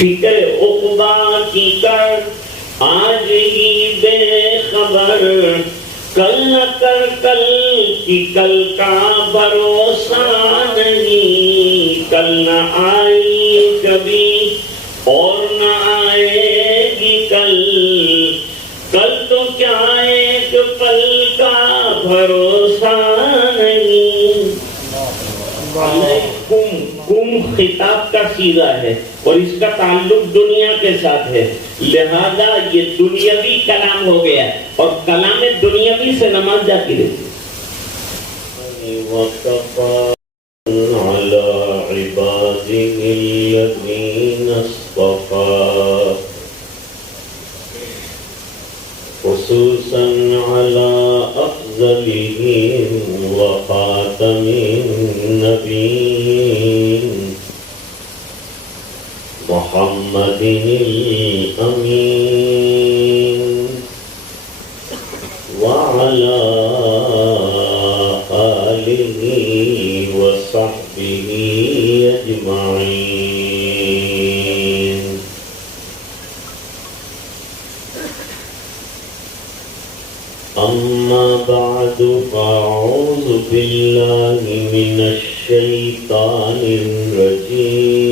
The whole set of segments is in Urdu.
فکر عقبا کی کر آج ہی بے خبر، کل نہ کر کل کی کل کا بھروسہ نہیں، کل نہ آئی کبھی اور نہ آئے گی کل، کل تو کیا ایک پل کا بھروسہ نہیں۔ کم خطاب کا سیغہ ہے اور اس کا تعلق دنیا کے ساتھ ہے، لہذا یہ دنیاوی کلام ہو گیا اور کلام دنیاوی سے نماز جاتی رہتی ہے۔ وَقَفَى عَلَىٰ عِبَادِهِ الَّذِينَ اصْطَفَىٰ خصوصاً عَلَىٰ أَفْضَلِهِمْ وَخَاتَمِ النَّبِيِّينَ محمد الأمين وعلى آله وصحبه أجمعين۔ أما بعد فأعوذ بالله من الشيطان الرجيم،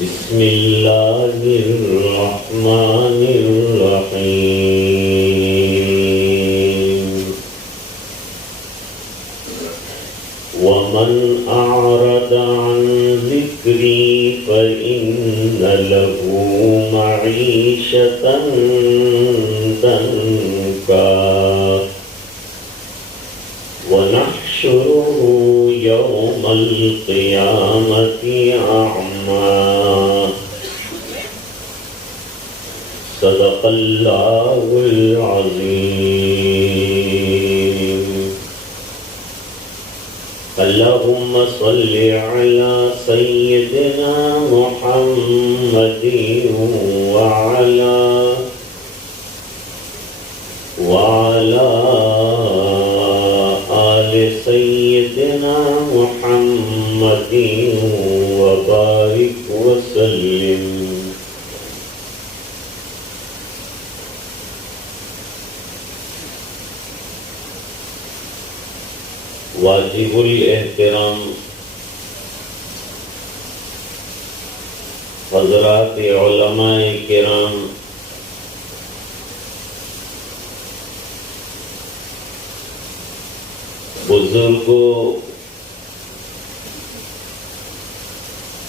بسم الله الرحمن الرحيم۔ ومن أعرض عن ذكري فإن له معيشة ضنكا ونحشره يوم القيامة أعمى۔ صدق الله العظيم۔ اللهم صل على سيدنا محمد وعلى آل سيدنا محمد وبارك وسلم۔ واجب الاحترام حضرات علماء کرام، بزرگوں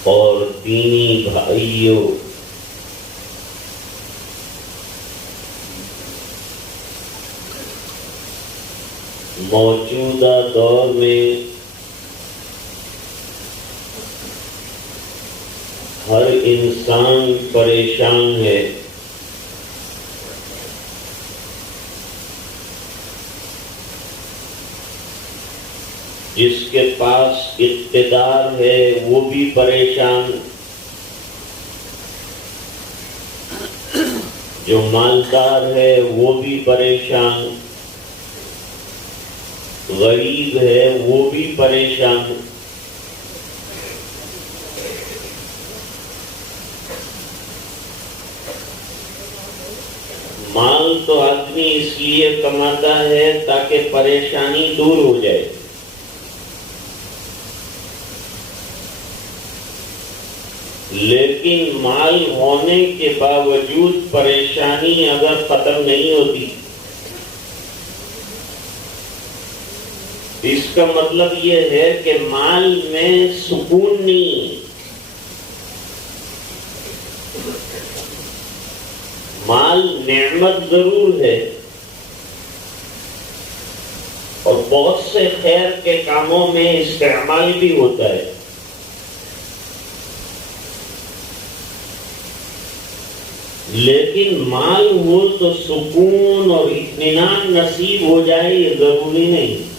اور دینی بھائیوں، موجودہ دور میں ہر انسان پریشان ہے، جس کے پاس اقتدار ہے وہ بھی پریشان، جو مالدار ہے وہ بھی پریشان، غریب ہے وہ بھی پریشان۔ مال تو آدمی اس لیے کماتا ہے تاکہ پریشانی دور ہو جائے، لیکن مال ہونے کے باوجود پریشانی اگر ختم نہیں ہوتی، اس کا مطلب یہ ہے کہ مال میں سکون نہیں۔ مال نعمت ضرور ہے اور بہت سے خیر کے کاموں میں استعمال بھی ہوتا ہے، لیکن مال ہو تو سکون اور اطمینان نصیب ہو جائے یہ ضروری نہیں۔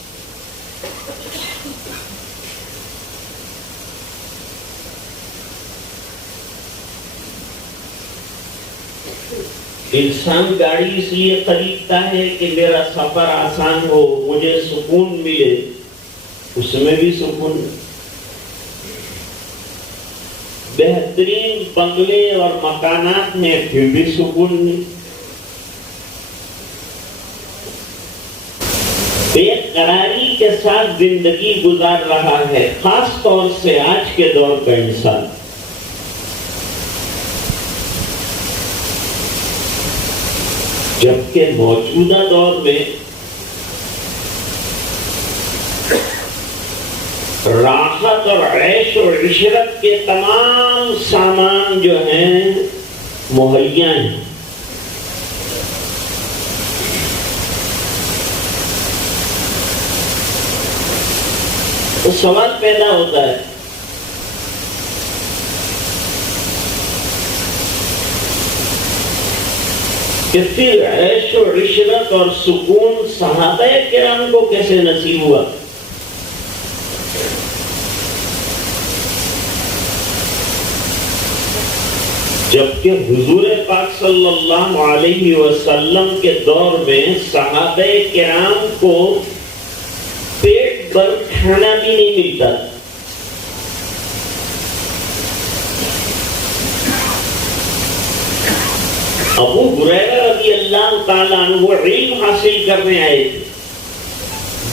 انسان گاڑی اس لیے خریدتا ہے کہ میرا سفر آسان ہو، مجھے سکون ملے، اس میں بھی سکون۔ بہترین بنگلے اور مکانات میں پھر بھی سکون نہیں. بے قراری کے ساتھ زندگی گزار رہا ہے، خاص طور سے آج کے دور کا انسان. جبکہ موجودہ دور میں راحت اور عیش و عشرت کے تمام سامان جو ہیں مہیا ہیں. تو سوال پیدا ہوتا ہے کہ پھر عیش و عشرت اور سکون صحابہ کرام کو کیسے نصیب ہوا؟ جبکہ حضور پاک صلی اللہ علیہ وسلم کے دور میں صحابہ کرام کو پیٹ بھر کھانا بھی نہیں ملتا. ابو ہریرہ رضی اللہ تعالیٰ عنہ علم حاصل کرنے آئے تھے،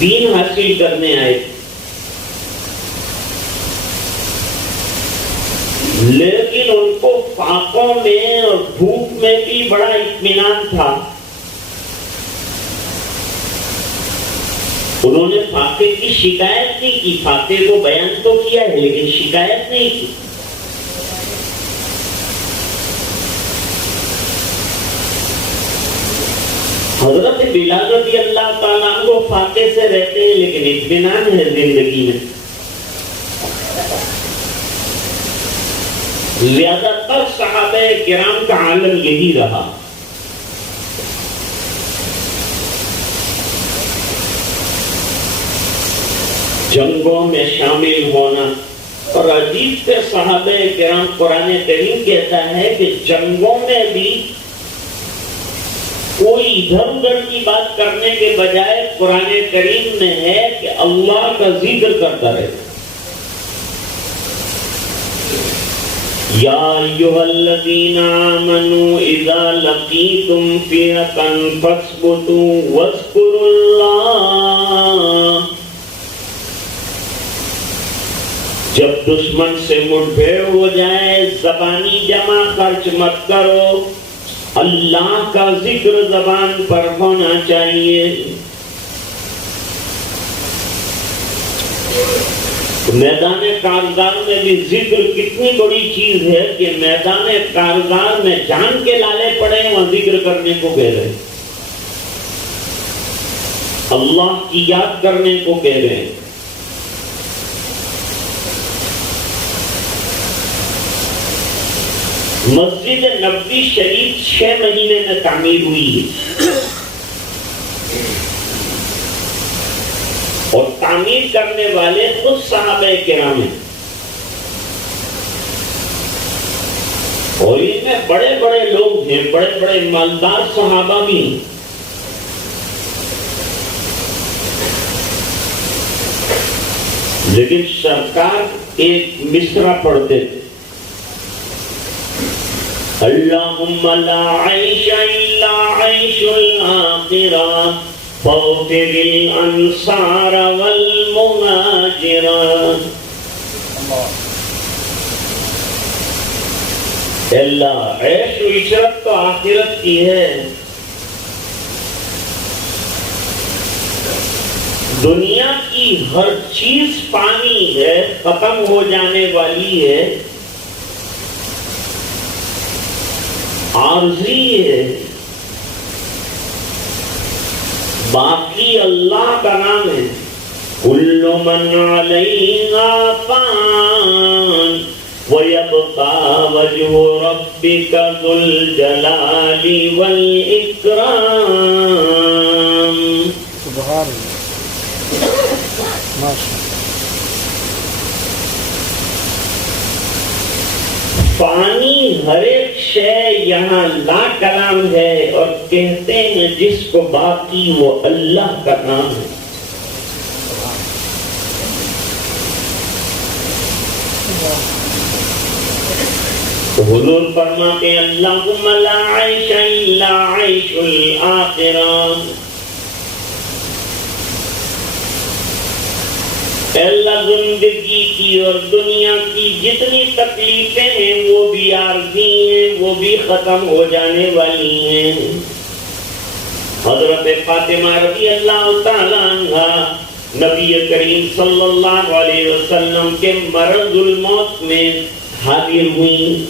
دین حاصل کرنے آئے تھے، لیکن ان کو فاقوں میں اور بھوک میں بھی بڑا اطمینان تھا. انہوں نے فاقے کی شکایت نہیں کی، فاقے کو بیان تو کیا ہے لیکن شکایت نہیں کی. حضرت بلال رضی اللہ تعالیٰ عنہ فاقے سے رہتے ہیں لیکن اطمینان ہے زندگی میں. زیادہ تر صحابہ کرام کا عالم یہی رہا. جنگوں میں شامل ہونا، اور عجیب سے صحابہ کرام، قرآن کریم کہتا ہے کہ جنگوں میں بھی کوئی ادھر ادھر کی بات کرنے کے بجائے قرآن کریم میں ہے کہ اللہ کا ذکر کرتا رہے. یا ایھا الذین آمنوا اذا لقیتم فئۃ فاثبتوا واذکروا اللہ. جب دشمن سے مٹ بھیڑ ہو جائے زبانی جمع خرچ مت کرو، اللہ کا ذکر زبان پر ہونا چاہیے. میدان کارزار میں بھی ذکر کتنی بڑی چیز ہے کہ میدان کارزار میں جان کے لالے پڑے وہاں ذکر کرنے کو کہہ رہے ہیں، اللہ کی یاد کرنے کو کہہ رہے ہیں. مسجد نبوی شریف 6 مہینے میں تعمیر ہوئی ہے، اور تعمیر کرنے والے خود صحابہ کرام ہیں، اور ان میں بڑے بڑے لوگ ہیں، بڑے بڑے مالدار صحابہ بھی ہیں. لیکن سرکار ایک مصرع پڑھتے تھے، اللہم لا عیش الا عیش الآخرہ فاغفر الانصار والمہاجر. اللہ، عیش و عشرت تو آخرت کی ہے، دنیا کی ہر چیز فانی ہے، ختم ہو جانے والی ہے، عارضی ہے. باقی اللہ کا نام ہے. کل من علیہا فان ویبقى وجہ ربک ذو الجلال والاکرام. سبحان اللہ. فانی ہر ایک شے یہاں لا کلام ہے، اور کہتے ہیں جس کو باقی وہ اللہ کا نام ہے. تو حضور فرماتے ہیں اللہم لا عیش الا عیش الآخرہ، اے اللہ زندگی کی اور دنیا کی جتنی تکلیفیں ہیں وہ بھی عارضی ہیں، وہ بھی ختم ہو جانے والی ہیں۔ حضرت فاطمہ رضی اللہ تعالی عنہا نبی کریم صلی اللہ علیہ وسلم کے مرض الموت میں حاضر ہوئی۔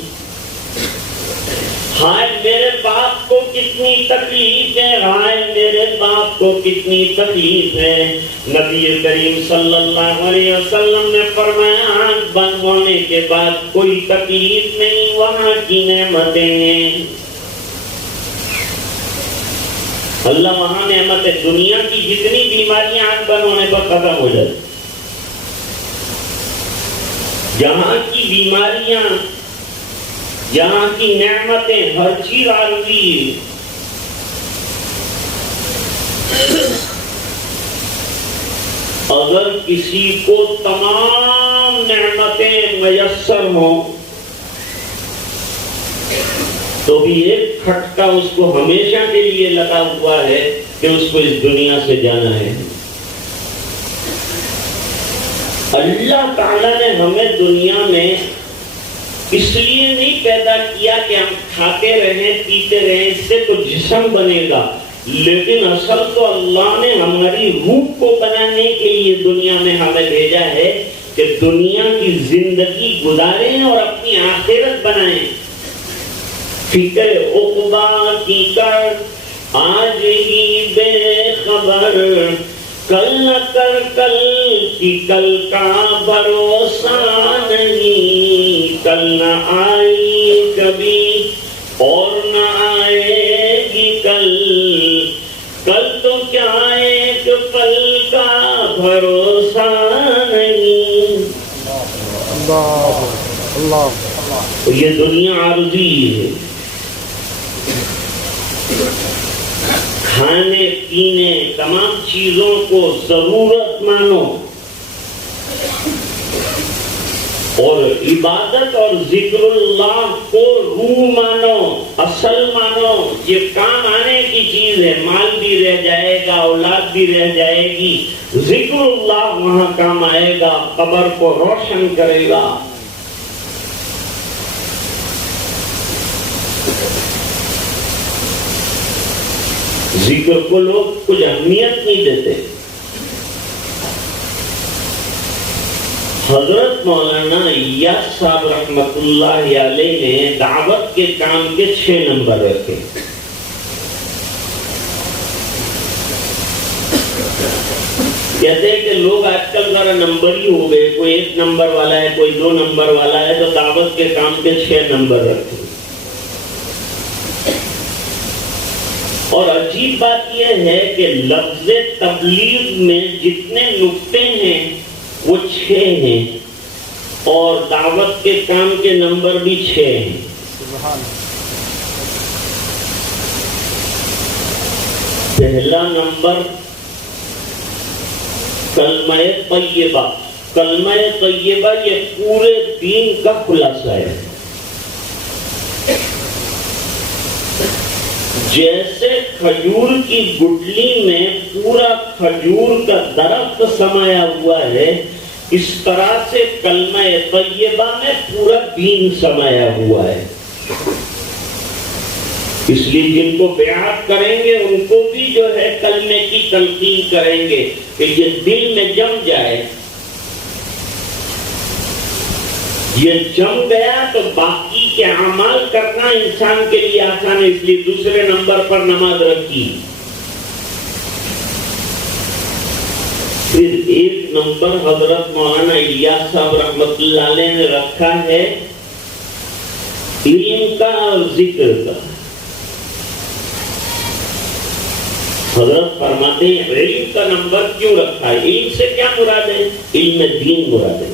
ہائے میرے باپ کو کتنی تکلیف ہے، ہائے میرے باپ کو کتنی تکلیف ہے۔ نبی کریم صلی اللہ علیہ وسلم نے فرمایا آنکھ بند ہونے کے بعد کوئی تکلیف نہیں، وہاں کی نعمتیں ہیں۔ اللہ وہاں نعمت ہے، دنیا کی جتنی بیماریاں آنکھ بند ہونے پر ختم ہو جاتی، جہاں کی بیماریاں، یہاں کی نعمتیں، ہر چیز عارضی۔ اگر کسی کو تمام نعمتیں میسر ہوں تو بھی ایک کھٹکا اس کو ہمیشہ کے لیے لگا ہوا ہے کہ اس کو اس دنیا سے جانا ہے۔ اللہ تعالیٰ نے ہمیں دنیا میں اس لیے نہیں پیدا کیا کہ ہم کھاتے رہیں پیتے رہیں، اس سے تو جسم بنے گا، لیکن اصل تو اللہ نے ہماری روح کو بنانے کے لیے دنیا میں ہمیں بھیجا ہے کہ دنیا کی زندگی گزاریں اور اپنی آخرت بنائیں۔ فکر عقبا کی کر آج ہی بے خبر، کل نہ کر کل کی کل کا بھروسہ نہیں، کل نہ آئی کبھی اور نہ آئے گی کل، کل تو کیا ایک پل کا بھروسہ نہیں۔ تو یہ دنیا عارضی ہے، کھانے پینے تمام چیزوں کو ضرورت مانو اور عبادت اور ذکر اللہ کو روح مانو، اصل مانو۔ یہ کام آنے کی چیز ہے، مال بھی رہ جائے گا، اولاد بھی رہ جائے گی، ذکر اللہ وہاں کام آئے گا، قبر کو روشن کرے گا۔ ذکر کو لوگ کچھ اہمیت نہیں دیتے۔ حضرت مولانا الیاس صاحب رحمت اللہ علیہ نے دعوت کے کام کے 6 نمبر رکھے۔ کہتے ہیں کہ لوگ آج کل ذرا نمبر ہی ہو گئے، کوئی 1 نمبر والا ہے، کوئی 2 نمبر والا ہے، تو دعوت کے کام کے 6 نمبر رکھے۔ اور عجیب بات یہ ہے کہ لفظ تبلیغ میں جتنے نقطے ہیں وہ 6 ہیں اور دعوت کے کام کے نمبر بھی 6 ہیں۔ پہلا نمبر کلمہ طیبہ۔ کلمہ طیبہ یہ پورے دین کا خلاصہ ہے۔ جیسے کھجور کی گٹلی میں پورا کھجور کا درخت سمایا ہوا ہے، اس طرح سے کلمہ طیبہ میں پورا دین سمایا ہوا ہے۔ اس لیے جن کو بیعت کریں گے ان کو بھی جو ہے کلمے کی تلقین کریں گے کہ یہ دل میں جم جائے۔ یہ جم گیا تو باقی کے اعمال کرنا انسان کے لیے آسان ہے، اس لیے دوسرے نمبر پر نماز رکھی۔ پھر 1 نمبر حضرت مولانا الیاس صاحب رحمت اللہ علیہ نے رکھا ہے علم کا اور ذکر کا۔ حضرت فرماتے ہیں علم کا نمبر کیوں رکھا ہے؟ علم سے کیا مراد ہے؟ علم دین مراد ہے۔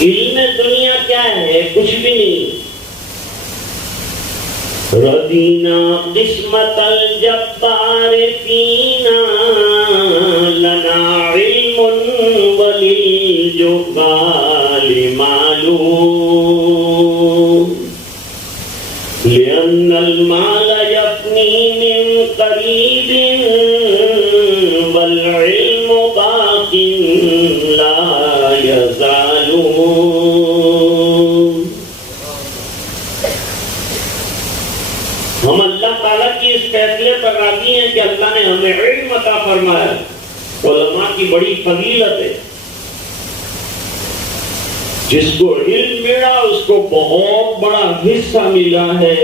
علم دنیا کیا ہے؟ کچھ بھی نہیں۔ ردینا قسمت الجبار فینا لنا علم وللہ الجبال معلوم لأن المال يفني من قريب والعلم باق لا يزال. ہم اللہ تعالیٰ کی اس فیصلے پر راضی ہیں کہ اللہ نے ہمیں علم عطا فرمایا. علماء کی بڑی فضیلت ہے. جس کو علم ملا اس کو بہت بڑا حصہ ملا ہے.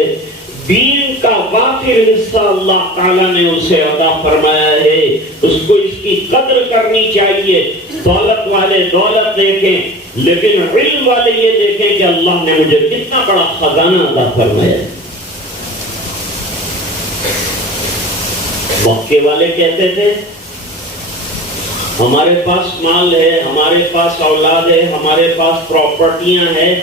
دین کا وافر حصہ اللہ تعالیٰ نے اسے عطا فرمایا ہے. اس کو اس کی قدر کرنی چاہیے. دولت والے دولت دیکھیں لیکن علم والے یہ دیکھیں کہ اللہ نے مجھے کتنا بڑا خزانہ عطا فرمایا ہے. مکے والے کہتے تھے ہمارے پاس مال ہے, ہمارے پاس اولاد ہے, ہمارے پاس پراپرٹیاں ہیں,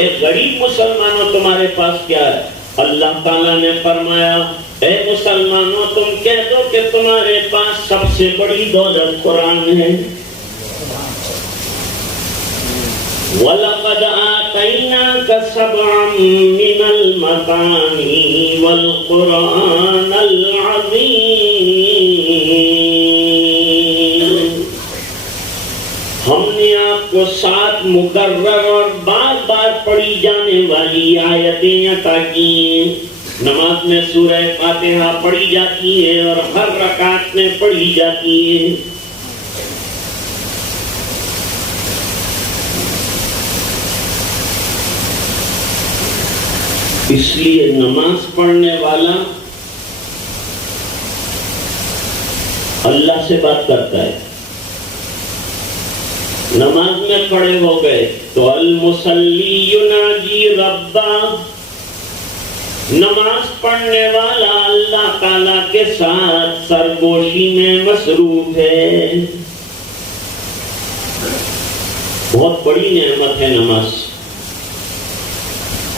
ایک غریب مسلمانوں تمہارے پاس کیا ہے؟ اللہ تعالیٰ نے فرمایا اے مسلمانوں تم کہہ دو کہ تمہارے پاس سب سے بڑی دولت قرآن ہے. وَلَقَدْ آتَيْنَاكَ سَبْعًا مِّنَ الْمَثَانِي وَالْقُرْآنَ الْعَظِيمِ. ہم نے آپ کو 7 مکرر اور بار بار پڑھی جانے والی آیتیں عطا کی. نماز میں سورہ فاتحہ پڑھی جاتی ہے اور ہر رکعت میں پڑھی جاتی ہے. اس لیے نماز پڑھنے والا اللہ سے بات کرتا ہے. نماز میں کھڑے ہو گئے تو المصلی یناجی ربا. نماز پڑھنے والا اللہ تعالیٰ کے ساتھ سرگوشی میں مصروف ہے. بہت بڑی نعمت ہے نماز.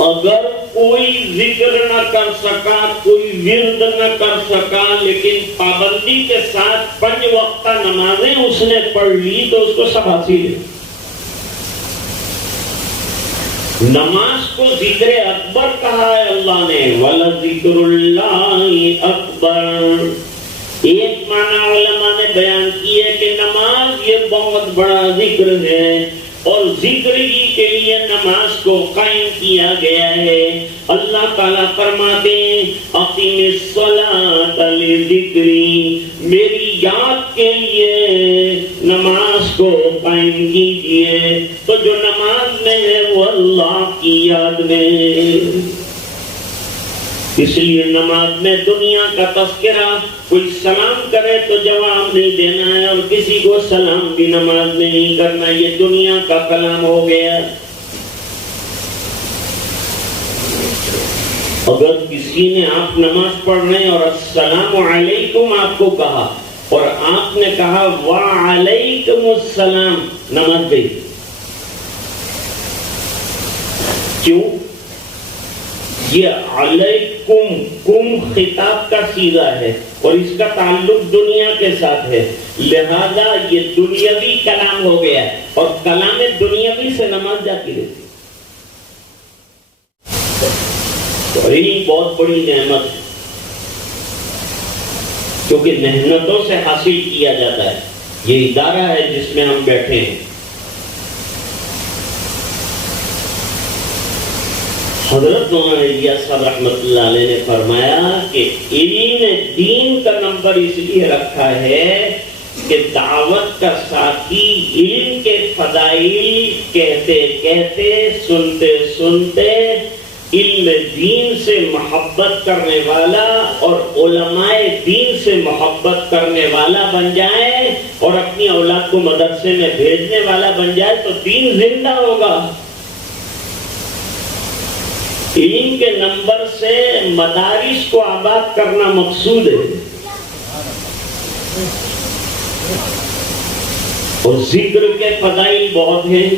اگر کوئی ذکر نہ کر سکا, کوئی ورد نہ کر سکا, لیکن پابندی کے ساتھ 5 وقتہ نمازیں اس نے پڑھ لی تو اس کو سب حاصل ہے. نماز کو ذکر اکبر کہا ہے اللہ نے. وَلَذِكْرُ اللَّهِ أَكْبَرُ. ایک معنی علماء نے بیان کی ہے کہ نماز یہ بہت بڑا ذکر ہے اور ذکر ہی کے لیے نماز کو قائم کیا گیا ہے. اللہ تعالیٰ فرماتے ہیں اقیم الصلاۃ لذکری. میری یاد کے لیے نماز کو قائم کیجیے. تو جو نماز میں ہے وہ اللہ کی یاد میں ہے. اس لیے نماز میں دنیا کا تذکرہ, کوئی سلام کرے تو جواب نہیں دینا ہے اور کسی کو سلام بھی نماز میں نہیں کرنا. یہ دنیا کا کلام ہو گیا. اگر کسی نے آپ نماز پڑھ رہے ہیں اور السلام علیکم آپ کو کہا اور آپ نے کہا وعلیکم السلام, نماز گئی. کیوں؟ یہ علیکم کم خطاب کا صیغہ ہے اور اس کا تعلق دنیا کے ساتھ ہے. لہذا یہ دنیاوی کلام ہو گیا اور کلام دنیاوی سے نماز جاتی رہتی. تو علم بہت بڑی نعمت ہے کیونکہ محنتوں سے حاصل کیا جاتا ہے. یہ ادارہ ہے جس میں ہم بیٹھے ہیں. حضرت مولانا الیاس صاحب رحمۃ اللہ علیہ نے فرمایا کہ علم دین کا نمبر اس لیے رکھا ہے کہ دعوت کا ساتھی علم کے فضائل کہتے کہتے سنتے سنتے علم دین سے محبت کرنے والا اور علماء دین سے محبت کرنے والا بن جائے اور اپنی اولاد کو مدرسے میں بھیجنے والا بن جائے تو دین زندہ ہوگا. علم کے نمبر سے مدارس کو آباد کرنا مقصود ہے. اور ذکر کے فضائل بہت ہیں.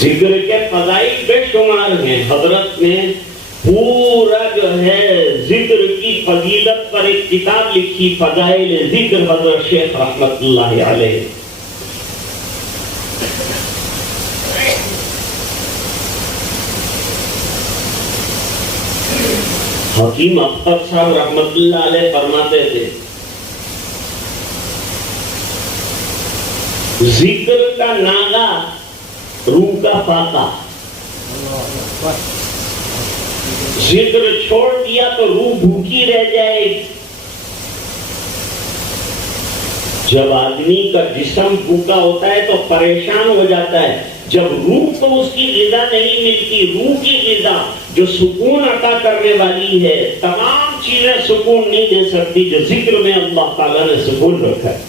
ذکر کے فضائل بے شمار ہیں. حضرت نے پورا جو ہے ذکر کی فضیلت پر ایک کتاب لکھی فضائل ذکر حضرت شیخ رحمت اللہ علیہ. حکیم اختر صاحب رحمت اللہ علیہ فرماتے تھے ذکر کا ناغہ روح کا فاقہ. ذکر چھوڑ دیا تو روح بھوکی رہ جائے. جب آدمی کا جسم بھوکا ہوتا ہے تو پریشان ہو جاتا ہے. جب روح کو اس کی غذا نہیں ملتی، روح کی غذا جو سکون عطا کرنے والی ہے، تمام چیزیں سکون نہیں دے سکتی جو ذکر میں اللہ تعالیٰ نے سکون رکھا ہے.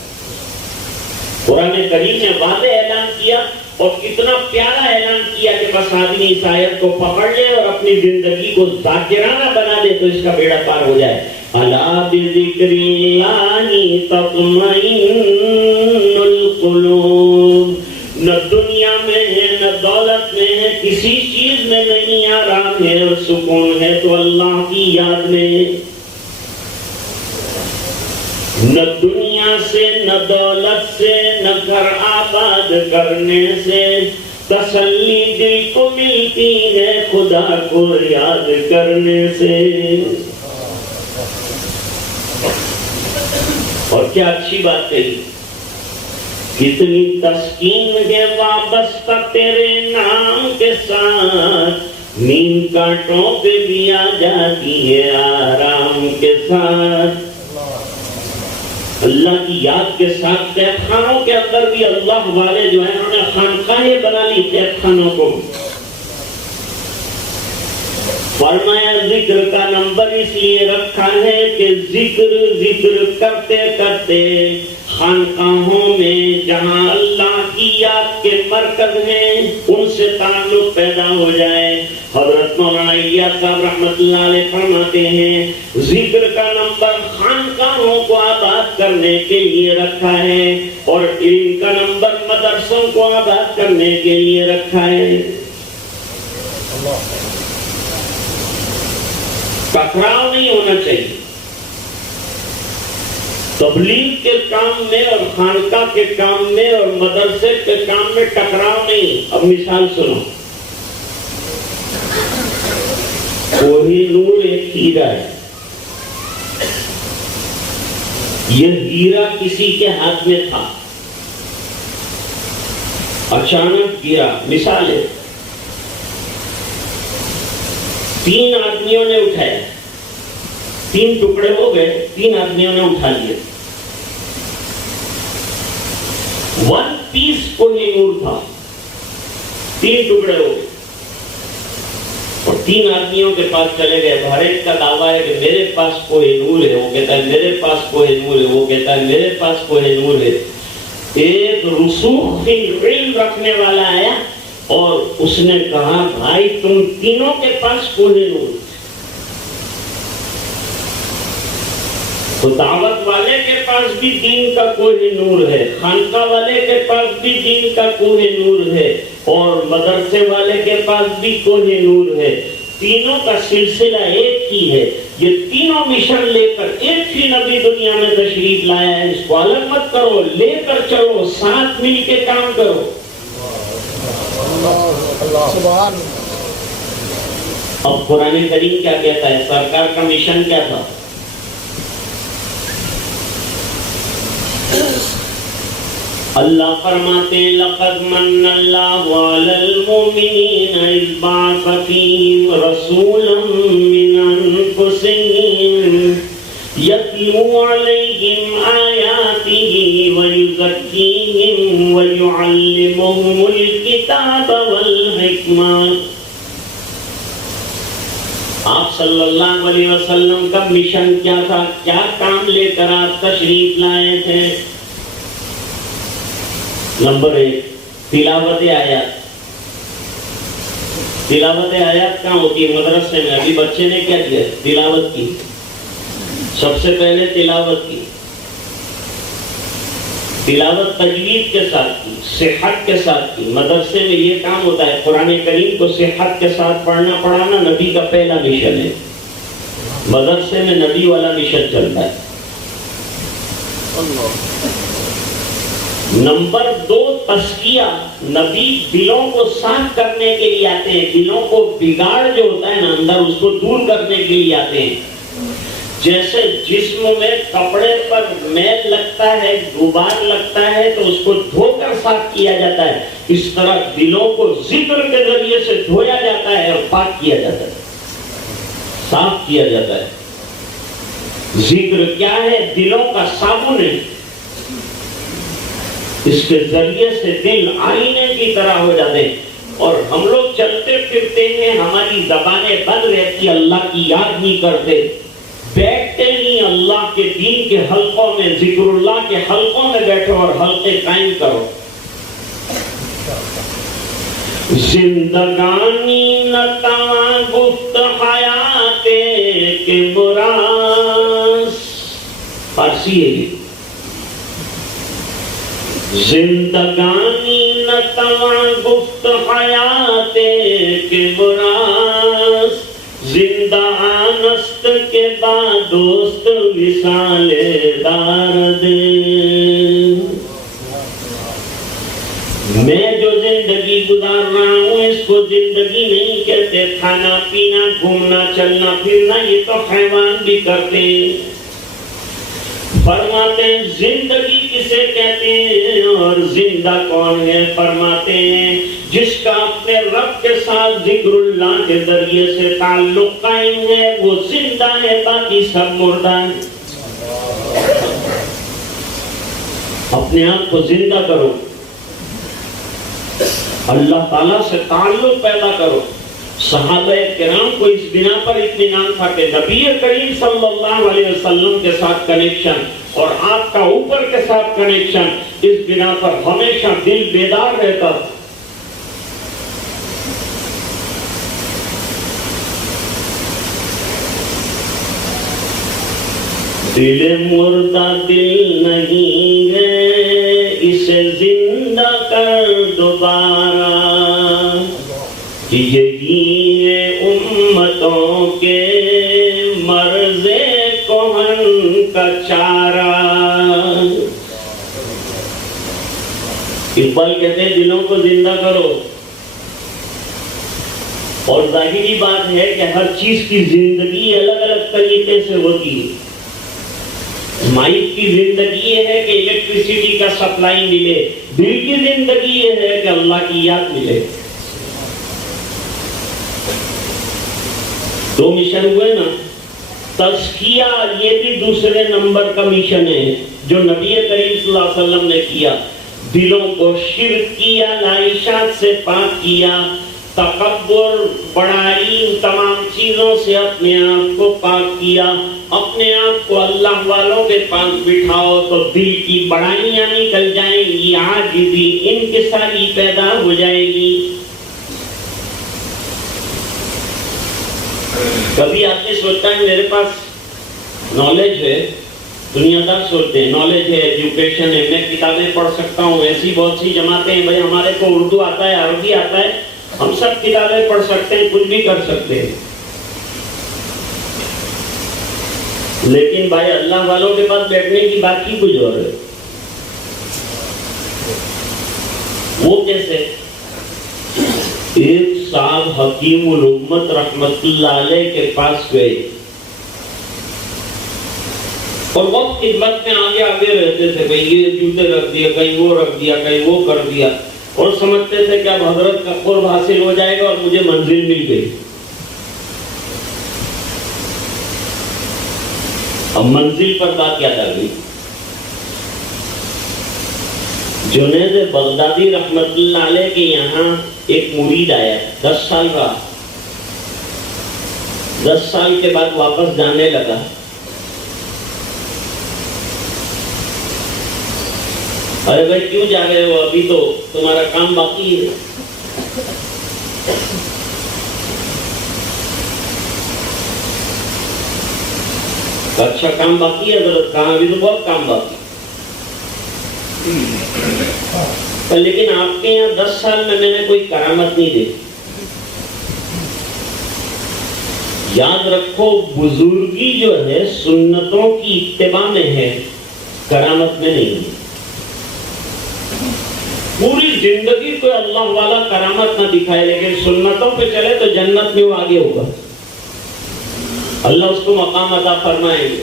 قرآن کریم نے واضح اعلان کیا اور اتنا پیارا اعلان کیا کہ بس آدمی اس آیت کو پکڑ لے اور اپنی زندگی کو ذاکرانہ بنا دے تو اس کا بیڑا پار ہو جائے. الا بذکر اللہ تطمئن القلوب. نہ دنیا میں ہے نہ دولت میں ہے، کسی چیز میں نہیں آرام ہے اور سکون ہے تو اللہ کی یاد میں. نہ دنیا سے نہ دولت سے نہ گھر آباد کرنے سے تسلی دل کو ملتی ہے خدا کو یاد کرنے سے. اور کیا اچھی بات کہی، کتنی تسکین ہے وابستہ تیرے نام کے ساتھ، نیند کانٹوں پہ بھی آ جاتی ہے آرام کے ساتھ. اللہ کی یاد کے ساتھ قید خانوں کے اندر بھی اللہ والے جو ہیں انہوں نے خانقاہیں بنا لی قید خانوں کو. فرمایا ذکر کا نمبر اس لیے رکھا ہے کہ ذکر کرتے کرتے خانقاہوں میں جہاں اللہ کی یاد کے مرکز ہیں ان سے تعلق پیدا ہو جائے. حضرت مولانا الیاس صاحب رحمت اللہ علیہ فرماتے ہیں ذکر کا نمبر خانقاہوں کو آباد کرنے کے لیے رکھا ہے اور علم کا نمبر مدرسوں کو آباد کرنے کے لیے رکھا ہے. ٹکراؤ نہیں ہونا چاہیے. تبلیغ کے کام میں اور خانقاہ کے کام میں اور مدرسے کے کام میں ٹکراؤ نہیں. اب مثال سنو، کوہ نور ایک ہیرا ہے. یہ ہیرا کسی کے ہاتھ میں تھا، اچانک گرا. مثال ہے 3 آدمیوں نے اٹھایا، 3 ٹکڑے ہو گئے، 3 آدمیوں نے اٹھا لیے. 1 پیس کوہ نور تھا، 3 ٹکڑے ہو گئے اور 3 آدمیوں کے پاس چلے گئے. ہر ایک کا دعویٰ ہے کہ میرے پاس کوہ نور ہے، وہ کہتا ہے میرے پاس کوہ نور ہے، وہ کہتا ہے میرے پاس کوہ نور ہے. ایک رسوخ فی العلم رکھنے والا آیا اور اس نے کہا بھائی تم تینوں کے پاس کوہ نور. تو دعوت والے کے پاس بھی دین کا کوہ نور ہے، خانقاہ والے کے پاس بھی دین کا کوہ نور ہے اور مدرسے والے کے پاس بھی کوہ نور ہے. تینوں کا سلسلہ ایک ہی ہے. یہ تینوں مشن لے کر ایک ہی نبی دنیا میں تشریف لایا ہے. اس کو الگ مت کرو، لے کر چلو، ساتھ مل کے کام کرو. اب قرآن کریم کیا کہتا ہے؟ سرکار کا مشن کیا تھا؟ اللہ فرماتے ہیں لقد من اللہ علی المؤمنین اذ بعث فیہم رسولا من انفسہم یتلو علیہم آیاتہ ویزکیہم ویعلمہم الکتاب والحکمہ. آپ صلی اللہ علیہ وسلم کا مشن کیا تھا؟ کیا کام لے کر آپ تشریف لائے تھے؟ نمبر 1 تلاوت آیات. تلاوت آیات کہاں ہوتی ہے؟ مدرسے میں. ابھی بچے نے کیا کیا؟ تلاوت کی. سب سے پہلے تلاوت کی. تلاوت تجوید کے ساتھ کی، صحت کے ساتھ کی. مدرسے میں یہ کام ہوتا ہے، قرآن کریم کو صحت کے ساتھ پڑھنا پڑھانا نبی کا پہلا مشن ہے. مدرسے میں نبی والا مشن چلتا ہے. نمبر 2 تزکیہ. نبی دلوں کو صاف کرنے کے لیے آتے ہیں. دلوں کو بگاڑ جو ہوتا ہے نا اندر، اس کو دور کرنے کے لیے آتے ہیں. جیسے جسم میں کپڑے پر میل لگتا ہے، غبار لگتا ہے تو اس کو دھو کر صاف کیا جاتا ہے، اس طرح دلوں کو ذکر کے ذریعے سے دھویا جاتا ہے اور پاک کیا جاتا ہے، صاف کیا جاتا ہے. ذکر کیا ہے؟ دلوں کا صابن ہے. اس کے ذریعے سے دل آئینے کی طرح ہو جاتے ہیں. اور ہم لوگ چلتے پھرتے ہیں، ہماری زبانیں بند رہتی، اللہ کی یاد نہیں کرتے، بیٹھتے نہیں اللہ کے دین کے حلقوں میں، ذکر اللہ کے حلقوں میں بیٹھو اور حلقے قائم کرو. زندگانی نتواں گفت حیات کے براس. فارسی ہے یہ. زندگانی نتواں گفت حیات کے براس، زندہ آنست کے بعد دوست وصال دارد. میں جو زندگی گزار رہا ہوں اس کو زندگی نہیں کہتے. کھانا پینا گھومنا چلنا پھرنا یہ تو حیوان بھی کرتے ہیں. فرماتے ہیں زندگی کسے کہتے ہیں اور زندہ کون ہے؟ فرماتے ہیں جس کا اپنے رب کے ساتھ ذکر اللہ کے ذریعے سے تعلق قائم ہے وہ زندہ ہے، باقی سب مردہ ہیں. اپنے آپ کو زندہ کرو، اللہ تعالیٰ سے تعلق پیدا کرو. صحابہ کرام کو اس بنا پر اطمینان تھا کہ نبی کریم صلی اللہ علیہ وسلم کے ساتھ کنیکشن اور آپ کا اوپر کے ساتھ کنیکشن، اس بنا پر ہمیشہ دل بیدار رہتا. دل مردہ دل نہیں ہے، اسے زندہ کر دوبارہ. یہی ہے امتوں کے مرض کہن کا چارہ. اقبال کہتے ہیں دلوں کو زندہ کرو. اور ظاہری بات ہے کہ ہر چیز کی زندگی الگ الگ طریقے سے ہوتی ہے. مائک کی زندگی یہ ہے کہ الیکٹریسٹی کا سپلائی ملے، دل کی زندگی یہ ہے کہ اللہ کی یاد ملے. 2 مشن ہوئے نا. تزکیہ یہ بھی دوسرے نمبر کا مشن ہے جو نبی کریم صلی اللہ علیہ وسلم نے کیا. دلوں کو شرک کی علائشات سے پاک کیا، تکبر بڑائی تمام چیزوں سے اپنے آپ کو پاک کیا. اپنے آپ کو اللہ والوں کے پاس بٹھاؤ تو دل کی بڑائیاں نکل جائیں گی، عاجزی انکساری پیدا ہو جائے گی. کبھی آدمی سوچتا ہے میرے پاس نالج ہے، دنیا دار سوچتے ہیں نالج ہے، ایجوکیشن ہے، میں کتابیں پڑھ سکتا ہوں. ایسی بہت سی جماعتیں ہیں، بھائی ہمارے کو اردو آتا ہے، عربی آتا ہے، ہم سب کتابیں پڑھ سکتے ہیں، کچھ بھی کر سکتے ہیں. لیکن بھائی اللہ والوں کے پاس بیٹھنے کی بات ہی کچھ اور ہے. وہ کیسے؟ ایک صاحب حکیم الامت رحمت اللہ علیہ کے پاس گئے اور وقت خدمت میں آگے آگے رہتے تھے. بھائی یہ جوتے رکھ دیا، کہیں وہ رکھ دیا، کہیں وہ کر دیا، اور سمجھتے تھے کہ اب حضرت کا قرب حاصل ہو جائے گا اور مجھے منزل مل گئی. اب منزل پر بات یاد آ گئی. جنید بغدادی رحمت اللہ علیہ کے یہاں ایک مرید آیا، 10 سال رہا. 10 سال کے بعد واپس جانے لگا. ارے بھائی کیوں جا رہے ہو؟ ابھی تو تمہارا کام باقی ہے. اچھا کام باقی ہے حضرت؟ کہاں؟ ابھی تو بہت کام باقی. لیکن آپ کے یہاں 10 سال میں نے کوئی کرامت نہیں دیکھی. یاد رکھو بزرگی جو ہے سنتوں کی اتباع میں ہے، کرامت میں نہیں. پوری زندگی کوئی اللہ والا کرامت نہ دکھائے لیکن سنتوں پہ چلے تو جنت میں وہ آگے ہوگا، اللہ اس کو مقام عطا فرمائیں گے.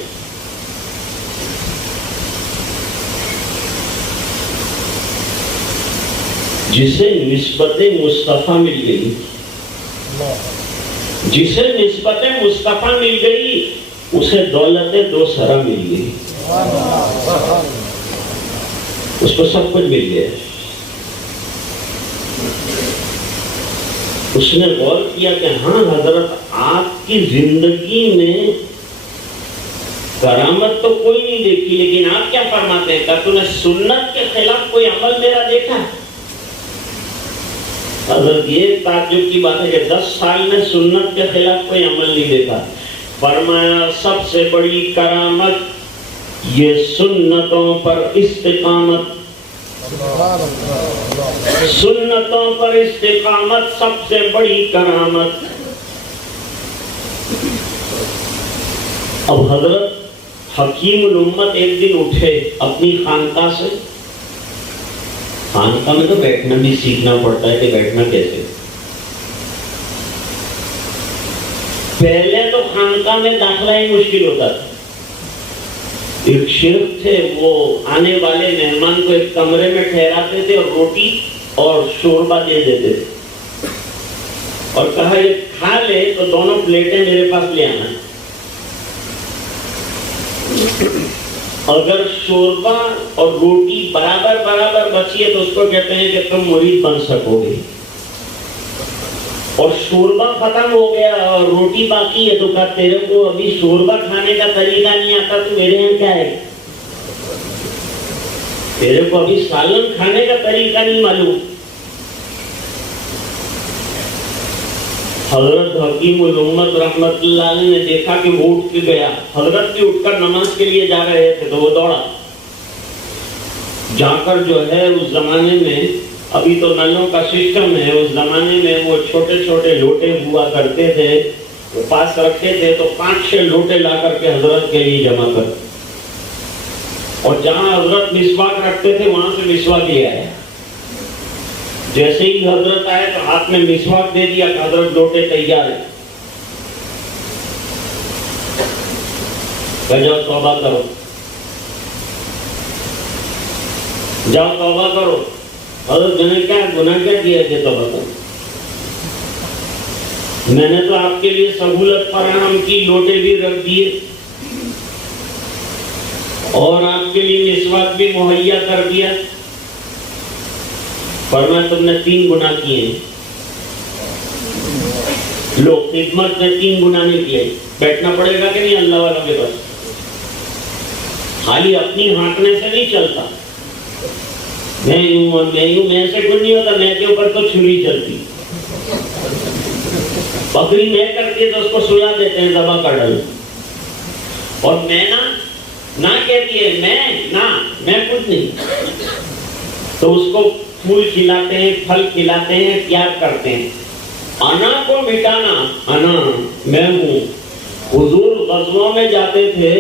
جسے نسبت مصطفیٰ مل گئی، جسے نسبت مصطفیٰ مل گئی اسے دولت دو سرا مل گئی، اس کو سب کچھ مل گیا. اس نے غور کیا کہ ہاں حضرت آپ کی زندگی میں کرامت تو کوئی نہیں دیکھی لیکن آپ کیا فرماتے ہیں کہ تو نے سنت کے خلاف کوئی عمل میرا دیکھا؟ حضرت یہ تعجب کی بات ہے کہ 10 سال میں سنت کے خلاف کوئی عمل نہیں دیکھا. فرمایا سب سے بڑی کرامت یہ سنتوں پر استقامت، سنتوں پر استقامت سب سے بڑی کرامت. اب حضرت حکیم الامت ایک دن اٹھے اپنی خانقاہ سے. خانقاہ میں تو بیٹھنا بھی سیکھنا پڑتا ہے کہ بیٹھنا کیسے. پہلے تو خانقاہ میں داخلہ ہی مشکل ہوتا تھا. ایک شیخ تھے، وہ آنے والے مہمان کو ایک کمرے میں ٹھہراتے تھے اور روٹی اور شوربہ دے دیتے تھے اور کہا یہ کھا لے تو دونوں پلیٹیں میرے پاس لے آنا. اگر شوربہ اور روٹی برابر برابر بچی ہے تو اس کو کہتے ہیں کہ تم مرید بن سکو گے، اور شوربہ ختم ہو گیا اور روٹی باقی ہے تو کہا تیرے کو ابھی شوربہ کھانے کا طریقہ نہیں آتا تو میرے یہاں کیا ہے؟ تیرے کو ابھی سالن کھانے کا طریقہ نہیں معلوم. حضرت حکیم الامت رحمت اللہ علیہ نے دیکھا کہ وہ اٹھ کے گیا. حضرت بھی اٹھ کر نماز کے لیے جا رہے تھے تو وہ دوڑا جا کر جو ہے اس زمانے میں ابھی تو نلوں کا سسٹم ہے، اس زمانے میں وہ چھوٹے چھوٹے لوٹے ہوا کرتے تھے، وہ پاس رکھتے تھے تو 5-6 لوٹے لا کر کے حضرت کے لیے جمع کر، اور جہاں حضرت مسواک رکھتے تھے وہاں سے مسواک لے آیا. جیسے ہی حضرت آئے تو ہاتھ میں مسواک دے دیا کہ حضرت لوٹے تیار ہے، جاؤ توبہ کرو، جاؤ توبہ کرو. حضرت میں نے کیا گناہ کیا کیا کہ توبہ کرو؟ میں نے تو آپ کے لیے سہولت فراہم کی، لوٹے بھی رکھ دیے اور آپ کے لیے مسواک بھی مہیا کر دیا. فرمایا تم نے 3 گناہ کیے ہیں. لو خدمت میں 3 گناہ نہیں کیے. بیٹھنا پڑے گا کہ نہیں اللہ والا کے پاس؟ خالی اپنی ہانکنے سے نہیں چلتا. میں سے کچھ نہیں ہوتا، میں کے اوپر تو چھری چلتی. بکری میں کرتی ہے تو اس کو سلا دیتے ہیں، ذبح کر ڈالو. اور میں نہ کہتی ہے میں کچھ نہیں، تو اس کو پھول کھلاتے ہیں، پھل کھلاتے ہیں، پیار کرتے ہیں. انا کو مٹانا، انا میں ہوں. حضور غزووں میں جاتے تھے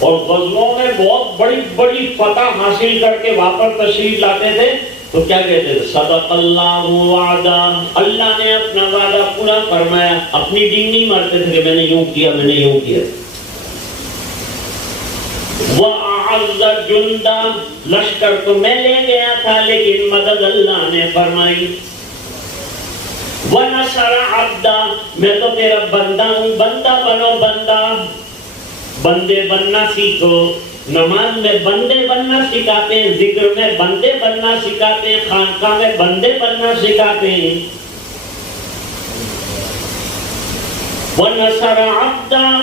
اور غزووں میں بہت بڑی بڑی فتح حاصل کر کے واپس تشریف لاتے تھے تو کیا کہتے تھے؟ صدق اللہ وعدہ، اللہ نے اپنا وعدہ پورا فرمایا. اپنی ڈنگ نہیں مارتے تھے کہ میں نے یوں کیا، میں نے یوں کیا. وَأَعَزَّ جُنْدًا، لشکر تو میں لے گیا تھا لیکن مدد اللہ نے فرمائی. وَنَصَرَ عَبْدًا، میں تو تیرا بندہ ہوں، بندہ بنو بندہ. بندے بننا سیکھو. نماز میں بندے بننا سکھاتے ہیں، ذکر میں بندے بننا سکھاتے ہیں، خانقاہ میں بندے بننا سکھاتے ہیں. وَنَصَرَ عَبْدًا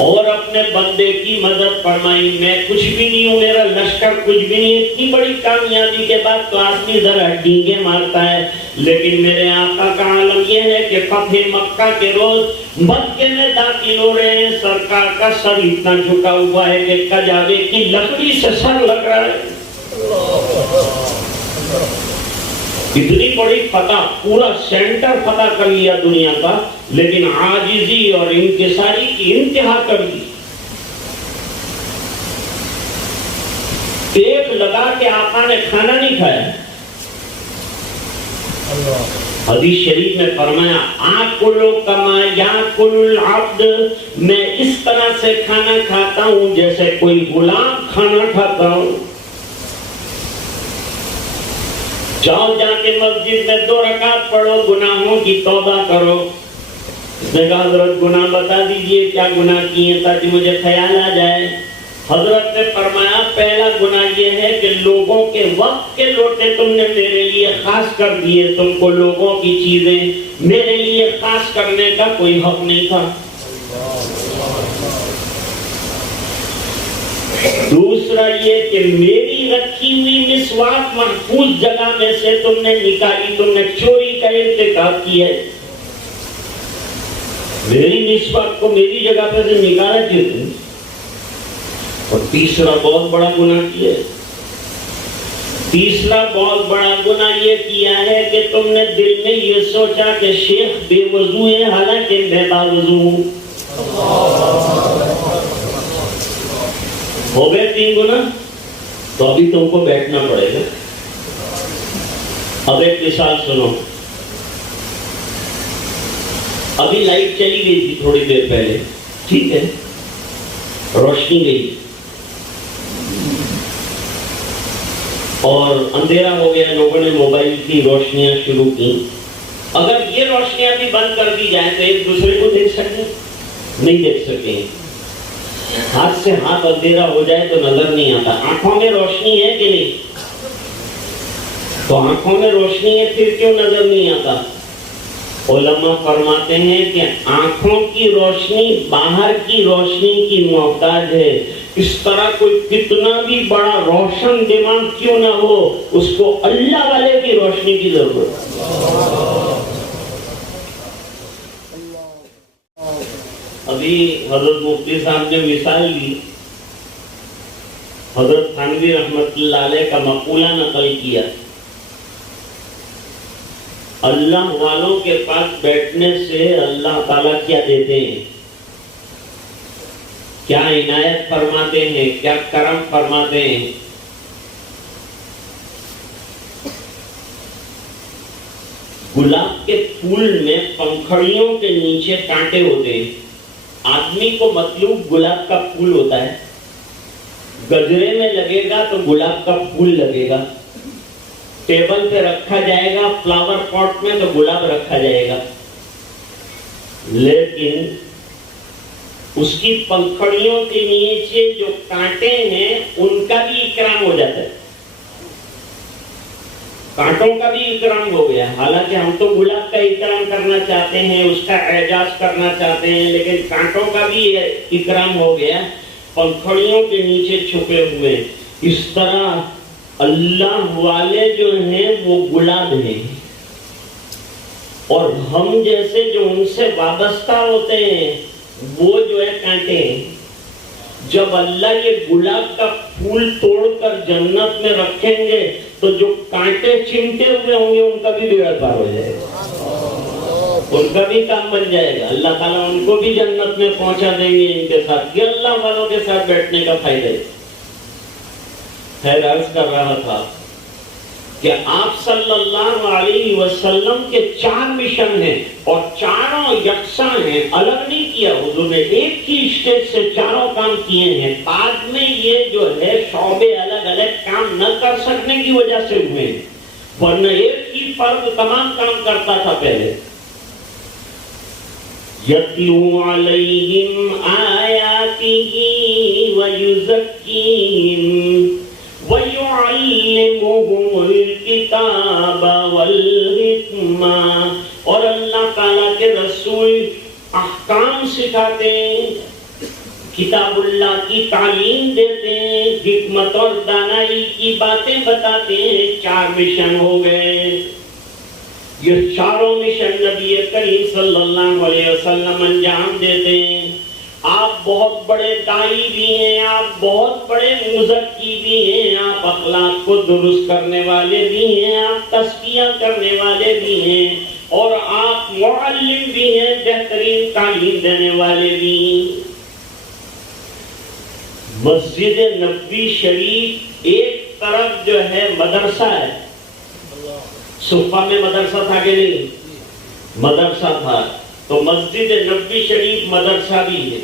اور اپنے بندے کی مدد فرمائی. میں کچھ بھی نہیں ہوں, میرا لشکر کچھ بھی نہیں. اتنی بڑی کامیابی کے بعد تو آدمی ذرا ڈینگے مارتا ہے, لیکن میرے آقا کا عالم یہ ہے کہ فتح مکہ کے روز مکے میں داخل ہو رہے ہیں, سرکار کا سر اتنا جھکا ہوا ہے کہ کجاوے کی لکڑی سے سر لگ رہا ہے. اتنی بڑی فتح, پورا سینٹر فتح کر لیا دنیا کا, لیکن عاجزی اور انکساری کی انتہا کر دی. ایک لگا کے آقا نے کھانا نہیں کھایا. حدیث شریف میں فرمایا آکلو کما یاکل العبد, میں اس طرح سے کھانا کھاتا ہوں جیسے کوئی غلام کھانا کھاتا ہوں. جاؤ جا کے مسجد میں 2 رکعت پڑھو, گناہوں کی توبہ کرو. اس نے کہا حضرت گناہ بتا دیجئے, کیا گناہ کیے تاکہ مجھے خیال آ جائے. حضرت نے فرمایا پہلا گناہ یہ ہے کہ لوگوں کے وقت کے لوٹے تم نے میرے لیے خاص کر دیے. تم کو لوگوں کی چیزیں میرے لیے خاص کرنے کا کوئی حق نہیں تھا. دوسرا یہ کہ میری رکھی ہوئی مسواک محفوظ جگہ میں سے تم نے نکالی, تم نے چوری کا ارتکاب کیا ہے. میری مسواک کو میری جگہ پہ سے نکالا کیوں تم؟ اور تیسرا بہت بڑا گناہ کیا ہے. تیسرا بہت بڑا گناہ یہ کیا ہے کہ تم نے دل میں یہ سوچا کہ شیخ بے وضو ہے, حالانکہ میں باوضو ہوں. ہو گئے 3 گناہ. تو ابھی تم کو بیٹھنا پڑے گا. اب ایک مثال سنو. ابھی لائٹ چلی گئی تھی تھوڑی دیر پہلے, ٹھیک ہے, روشنی گئی اور اندھیرا ہو گیا. لوگوں نے موبائل کی روشنیاں شروع کی. اگر یہ روشنیاں بھی بند کر دی جائیں تو ایک دوسرے کو دیکھ سکیں؟ نہیں دیکھ سکیں. ہاتھ سے ہاتھ اندھیرا ہو جائے تو نظر نہیں آتا. آنکھوں میں روشنی ہے کہ نہیں؟ تو آنکھوں میں روشنی ہے, پھر کیوں نظر نہیں آتا؟ علماء فرماتے ہیں کہ آنکھوں کی روشنی باہر کی روشنی کی محتاج ہے. اس طرح کوئی کتنا بھی بڑا روشن دماغ کیوں نہ ہو, اس کو اللہ والے کی روشنی کی ضرورت ہے. ابھی حضرت مفتی صاحب نے مثال دی, حضرت تھانوی رحمت اللہ علیہ کا مقولہ نقل کیا. اللہ والوں کے پاس بیٹھنے سے اللہ تعالیٰ کیا دیتے ہیں, کیا عنایت فرماتے ہیں, کیا کرم فرماتے ہیں. گلاب کے پھول میں پنکھڑیوں کے نیچے کانٹے ہوتے ہیں. آدمی کو مطلوب گلاب کا پھول ہوتا ہے. گجرے میں لگے گا تو گلاب کا پھول لگے گا. ٹیبل پہ رکھا جائے گا فلاور پاٹ میں تو گلاب رکھا جائے گا. لیکن اس کی پنکھڑیوں کے نیچے جو کانٹے ہیں ان کا بھی اکرام ہو جاتا ہے. کانٹوں کا بھی اکرام ہو گیا. حالانکہ ہم تو گلاب کا اکرام کرنا چاہتے ہیں, اس کا اعجاز کرنا چاہتے ہیں, لیکن کانٹوں کا بھی اکرام ہو گیا پنکھڑیوں کے نیچے چھپے ہوئے. اس طرح اللہ والے جو ہیں وہ گلاب ہیں, اور ہم جیسے جو ان سے وابستہ ہوتے ہیں وہ جو ہے کانٹے ہیں. جب اللہ یہ گلاب کا پھول توڑ کر جنت میں رکھیں گے تو جو کانٹے چمٹے ہوئے ہوں گے ان کا بھی بیڑا پار ہو جائے گا, ان کا بھی کام بن جائے گا. اللہ تعالیٰ ان کو بھی جنت میں پہنچا دیں گے ان کے ساتھ. یہ اللہ والوں کے ساتھ بیٹھنے کا فائدہ ہے. خیر عرض کر رہا تھا کہ آپ صلی اللہ علیہ وسلم کے 4 مشن ہیں اور چاروں یکساں ہیں, الگ نہیں کیا. حضور نے ایک ہی اسٹیج سے چاروں کام کیے ہیں. بعد میں یہ جو ہے شعبے الگ الگ کام نہ کر سکنے کی وجہ سے ہوئے, ورنہ ایک ہی فرد تمام کام کرتا تھا پہلے. یتلو علیہم آیاتہ ویزکیہم وَيُعَلِّمُهُمُ الْكِتَابَ وَالْحِکْمَةَ, اور اللہ تعالیٰ کے رسول احکام سکھاتے ہیں, کتاب اللہ کی تعلیم دیتے ہیں، حکمت اور دانائی کی باتیں بتاتے ہیں۔ 4 مشن ہو گئے، یہ چاروں مشن نبی کریم صلی اللہ علیہ وسلم انجام دیتے ہیں۔ آپ بہت بڑے داعی بھی ہیں، آپ بہت بڑے مزکی بھی ہیں، آپ اخلاق کو درست کرنے والے بھی ہیں، آپ تزکیہ کرنے والے بھی ہیں، اور آپ معلم بھی ہیں، بہترین تعلیم دینے والے بھی ہیں۔ مسجد نبوی شریف ایک طرف جو ہے مدرسہ ہے، صفہ میں مدرسہ تھا کہ نہیں؟ مدرسہ تھا، تو مسجد نبوی شریف مدرسہ بھی ہے،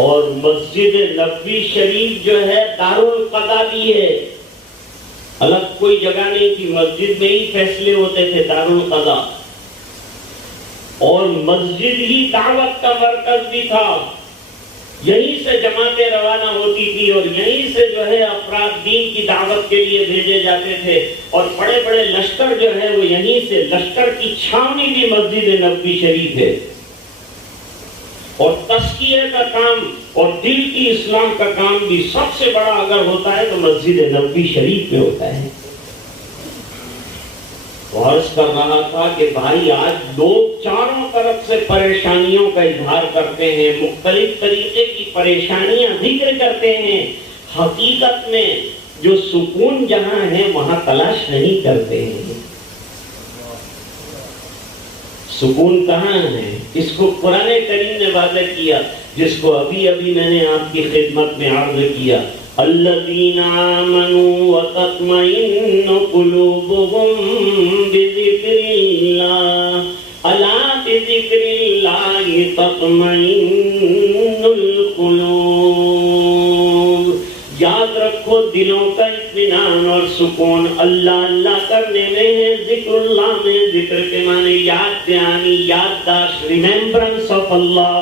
اور مسجد نبوی شریف جو ہے دارالقضا بھی ہے۔ الگ کوئی جگہ نہیں تھی، مسجد میں ہی فیصلے ہوتے تھے، دارالقضا۔ اور مسجد ہی دعوت کا مرکز بھی تھا، یہیں سے جماعتیں روانہ ہوتی تھی، اور یہیں سے جو ہے افراد دین کی دعوت کے لیے بھیجے جاتے تھے، اور بڑے بڑے لشکر جو ہے وہ یہیں سے، لشکر کی چھاونی بھی مسجد نبوی شریف ہے۔ اور تزکیہ کا کام اور دل کی اسلام کا کام بھی سب سے بڑا اگر ہوتا ہے تو مسجد نبوی شریف میں ہوتا ہے۔ عرض کر رہا تھا کہ بھائی آج لوگ چاروں طرف سے پریشانیوں کا اظہار کرتے ہیں، مختلف طریقے کی پریشانیاں ذکر کرتے ہیں، حقیقت میں جو سکون جہاں ہے وہاں تلاش نہیں کرتے ہیں۔ سکون کہاں ہے؟ اس کو قرآن کریم نے واضح کیا، جس کو ابھی ابھی میں نے آپ کی خدمت میں عرض کیا۔ الذین آمنوا وتطمئن قلوبهم بذکر اللہ الا بذکر اللہ تطمئن القلوب۔ یاد رکھو دلوں کا اطمینان اور سکون اللہ اللہ کرنے میں ہے، ذکر اللہ میں۔ ذکر کے معنی یاد دہانی، یادداشت، ریممبرنس آف اللہ۔